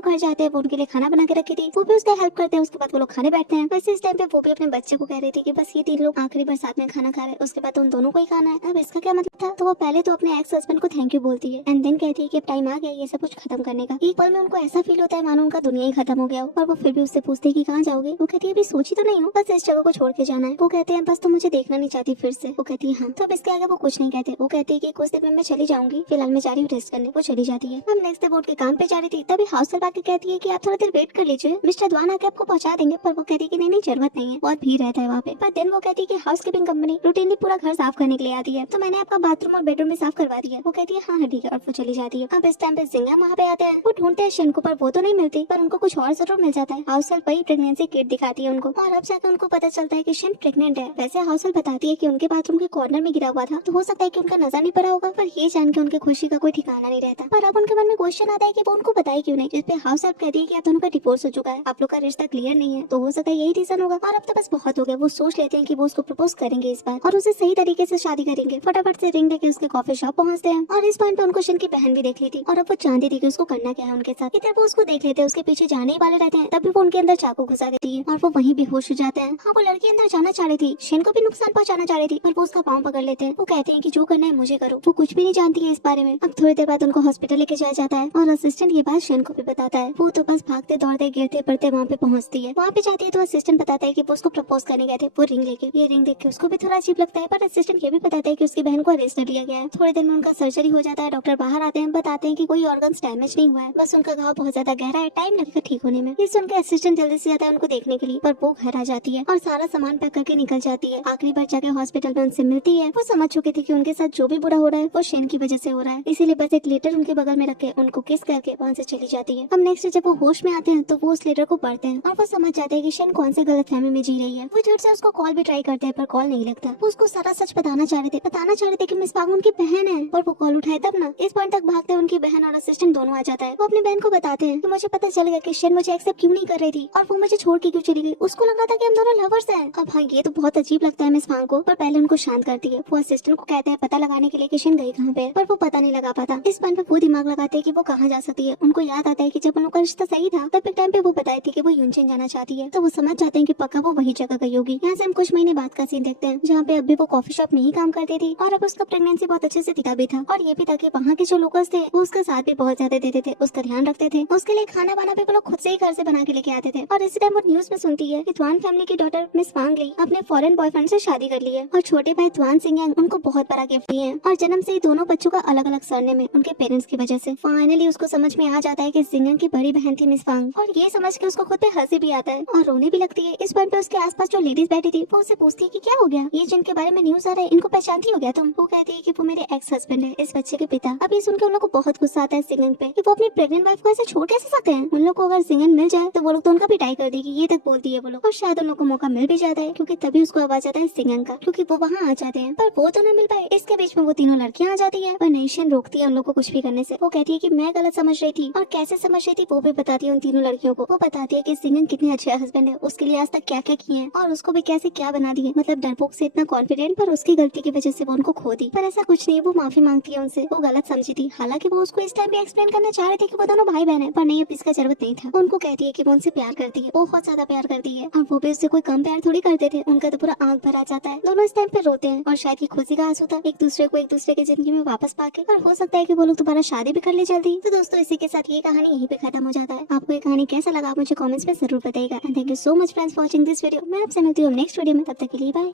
घर जाते हैं, वो उनके लिए खाना बना के रखी थी, वो भी उसका हेल्प करते हैं। उसके बाद वो लोग खाने बैठते हैं। वैसे इस टाइम पे वो भी अपने बच्चे को कह रही थी कि बस ये 3 लोग आखिरी बार साथ में खाना खा रहे हैं, उसके बाद उन दोनों को ही खाना है। अब इसका क्या मतलब था? तो वो पहले तो अपने एक्स हस्बैंड को थैंक यू बोलती है एंड देन कहती है कि अब टाइम आ गया ये सब कुछ खत्म करने का। एक पल में उनको ऐसा फील होता है मानो उनका दुनिया ही खत्म हो गया हो। और वो फिर भी उससे पूछते हैं कि कहाँ जाओगे? वो कहती है अभी सोची तो नहीं हूँ, बस इस जगह को छोड़ के जाना है। वो कहते हैं बस तुम मुझे देखना नहीं चाहती फिर से? वो कहती है हाँ। तो अब इसके आगे वो कुछ नहीं कहते। वो कहती है कि कुछ देर में मैं चली जाऊंगी, फिलहाल मैं जा रही हूँ रेस्ट करने। वो चली जाती है। हम नेक्स्ट डे बोर्ड के काम पे जा रही थी, तभी हाउस हेल्प आके कहती है कि आप थोड़ा देर वेट कर लीजिए, मिस्टर द्वान आके आपको पहुंचा देंगे। पर वो कहती है कि नहीं जरूरत नहीं है, बहुत भीड़ रहता है वहाँ पे। पर देन वो कहती है कि हाउस कीपिंग कंपनी रूटीनली पूरा घर साफ करने के लिए आती है, तो मैंने आपका बाथरूम और बेडरूम भी साफ करवा दिया। वो कहती है हाँ ठीक है और वो चली जाती है। अब इस टाइम पे जिंगा वहाँ पे आते हैं। वो ढूंढते हैं शेन को पर वो तो नहीं मिलती, पर उनको कुछ और जरूर मिल जाता है। हाउस हेल्प वही प्रेगनेंसी किट दिखाती है उनको और अब जाकर उनको पता चलता है कि शेन प्रेग्नेंट है। वैसे हाउस हेल्प बताती है कि उनके बाथरूम के कॉर्नर में गिरा हुआ था, तो हो सकता है कि उनका नजर नहीं पड़ा होगा। पर ये जान के उनके खुशी का कोई ठिकाना नहीं रहता। पर अब उनके मन में क्वेश्चन आता है कि वो उनको बताए क्यों नहीं, जिसपे हाउस हेल्प कहती है कि आप दोनों का डिवोर्स हो चुका है, आप लोग का रिश्ता क्लियर नहीं है, तो हो सकता है यही रीजन होगा। और अब तो बस बहुत हो गया। वो सोच लेते हैं कि वो उसको प्रपोज करेंगे इस बार और उसे सही तरीके से शादी करेंगे। फटाफट से रिंग लेके उसके कॉफी शॉप पहुंचते हैं और इस पॉइंट पे उनको शेन की बहन भी देख ली थी और अब वो जानती थी कि उसको करना क्या है उनके साथ। इधर वो उसको देख लेते हैं, उसके पीछे जाने ही वाले रहते हैं, तभी वो उनके अंदर चाकू घुसा देती है और वो वहीं बेहोश हो जाते हैं। हाँ वो लड़की अंदर जाना चाह रही थी, शेन को भी नुकसान पहुंचाना चाह रही थी, पर वो उसका पाँव पकड़ लेते हैं। वो कहते हैं कि जो करना है मुझे करो। वो कुछ भी नहीं जानती है इस बारे में। अब थोड़ी देर बाद उनको हॉस्पिटल लेके जाया जाता है और असिस्टेंट ये बात शेन को भी बताता है। वो तो बस भागते दौड़ते गिरते पड़ते वहाँ पे पहुँचती है। वहाँ पे जाती है तो असिस्टेंट बताता है कि वो उसको प्रपोज करने गए थे। वो रिंग लेके, ये रिंग देख के उसको भी थोड़ा अजीब लगता है, पर असिस्टेंट ये भी बताता है कि उसकी बहन को अरेस्ट कर लिया गया है। थोड़ी देर में उनका सर्जरी हो जाता है। डॉक्टर बाहर आते हैं, बताते हैं कि कोई ऑर्गन्स डैमेज नहीं हुआ है, बस उनका घाव बहुत ज्यादा गहरा है, टाइम लगेगा ठीक होने में। इस उनके असिस्टेंट जल्दी से जाता है उनको देखने के लिए, पर वो घर आ जाती है और सारा सामान पैक करके निकल जाती है। आखिरी बार जाके हॉस्पिटल में उनसे मिलती है। वो समझ चुके थे कि उनके साथ जो भी बुरा हो रहा है वो शेन की वजह से हो रहा है, इसीलिए बस एक लेटर उनके बगल में रख के उनको किस करके वहाँ से चली जाती है। अब नेक्स्ट जब वो होश में आते हैं तो वो उस लेटर को पढ़ते हैं और वो समझ जाते हैं कि शेन कौन से गलत फहमी में जी रही है। वो झट से उसको कॉल भी ट्राई करते हैं पर कॉल नहीं लगता। वो उसको सारा सच बताना चाह रहे थे कि मिस पांग उनकी बहन है, और वो कॉल उठाए तब ना। इस पॉइंट तक भागते उनकी बहन और असिस्टेंट दोनों आ जाता है। वो अपनी बहन को बताते हैं कि मुझे पता चल गया कि शेन मुझे एक्सेप्ट क्यों नहीं कर रही थी और वो मुझे छोड़ के क्यों चली गई। उसको लग रहा था कि हम दोनों लवर्स हैं। अब हाँ ये तो बहुत अजीब लगता है मिस पांग को, पर पहले उनको शांत करती है। वो असिस्टेंट को कहते हैं पता लगाने के लिए कि शेन गई कहाँ पे, पर वो पता नहीं लगा पाता। इस पॉइंट पे वो दिमाग लगाते हैं कि वो कहाँ जा सकती है। उनको याद आता है कि जब उनका रिश्ता सही था तब एक टाइम पे वो बताई थी कि वो यूनचेन जाना चाहती है, तो वो समझ जाते हैं कि पक्का वो वही जगह गई होगी। यहाँ से हम कुछ महीने बाद का सीन देखते हैं जहाँ पे अभी वो कॉफी शॉप में ही काम करती थी और अब उसका प्रेगनेंसी बहुत अच्छे से दिखा भी था। और ये भी था कि वहाँ के जो लोकल्स थे वो उसका साथ भी बहुत ज्यादा देते थे, उसका ध्यान रखते थे। उसके लिए खाना वाना भी वो लोग खुद से ही घर से बना के लेके आते थे। और इसी टाइम वो न्यूज में सुनती है कि द्वान फैमिली की डॉटर मिस वांग ली अपने फॉरेन बॉयफ्रेंड से शादी कर ली है और छोटे भाई द्वान सिंह उनको बहुत बड़ा गिफ्ट दिए हैं और जन्म से ही दोनों बच्चों का अलग अलग सरनेम है उनके पेरेंट्स की वजह से। फाइनली उसको समझ में आ जाता है कि सिंह की बड़ी बहन थी मिस वांग, और ये समझ के उसको खुद पे हंसी भी आता है और रोने भी लगती है। इस पॉइंट पे उसके आसपास जो लेडीज बैठी थी वो उससे पूछती है कि क्या हो गया, ये जिनके बारे में न्यूज आ रहा है इनको पहचानती हो गया तुम? वो कहती है कि वो मेरे एक्स हस्बैंड है, इस बच्चे के पिता। अब ये सुन के उन लोग को बहुत गुस्सा आता है सिंगन पे कि वो अपनी प्रेग्नेंट वाइफ को ऐसे छोड़ कैसे सकते हैं। उन लोग को अगर सिंगन मिल जाए तो वो लोग तो उनका पिटाई कर देगी, ये तक बोलती है वो लोग। और शायद उन लोग को मौका मिल भी जाता है क्योंकि तभी उसको आवाज आता है सिंगन का, क्योंकि वो वहाँ आ जाते हैं। पर वो तो न मिल पाए, इसके बीच में वो तीनों लड़कियां आ जाती है पर नेशन रोकती है उन लोग को कुछ भी करने से। वो कहती है कि मैं गलत समझ रही थी और कैसे समझ रही थी वो भी बताती है उन तीनों लड़कियों को। वो बताती है कि सिंगन कितने अच्छे हस्बैंड है, उसके लिए आज तक क्या क्या किए हैं और उसको भी कैसे क्या बना दिए, मतलब डरपोक से इतना कॉन्फिडेंट, पर उसकी गलती की वजह से वो उनको खो दी। पर ऐसा कुछ नहीं, वो माफी मांगती है उनसे, वो गलत समझी थी। हालांकि वो उसको इस टाइम भी एक्सप्लेन करना चाह रहे थे कि वो दोनों भाई बहन है, पर नहीं अब इसका जरूरत नहीं था। उनको कहती है कि वो उनसे प्यार करती है, बहुत ज्यादा प्यार करती है और वो भी उससे कोई कम प्यार थोड़ी करते थे। उनका तो पूरा आंख भर आ जाता है। दोनों इस टाइम पे रोते हैं और शायद ये खुशी का आंसू था एक दूसरे की जिंदगी में वापस पाके। और हो सकता है कि वो लोग दोबारा शादी भी कर ले जल्दी। तो दोस्तों इसी के साथ ये कहानी यहीं पे खत्म हो जाता है। आपको ये कहानी कैसा लगा मुझे कमेंट्स में जरूर बताइएगा। And thank you so much friends for watching this video. मैं आपसे मिलती हूँ नेक्स्ट वीडियो में, तब तक के लिए बाय।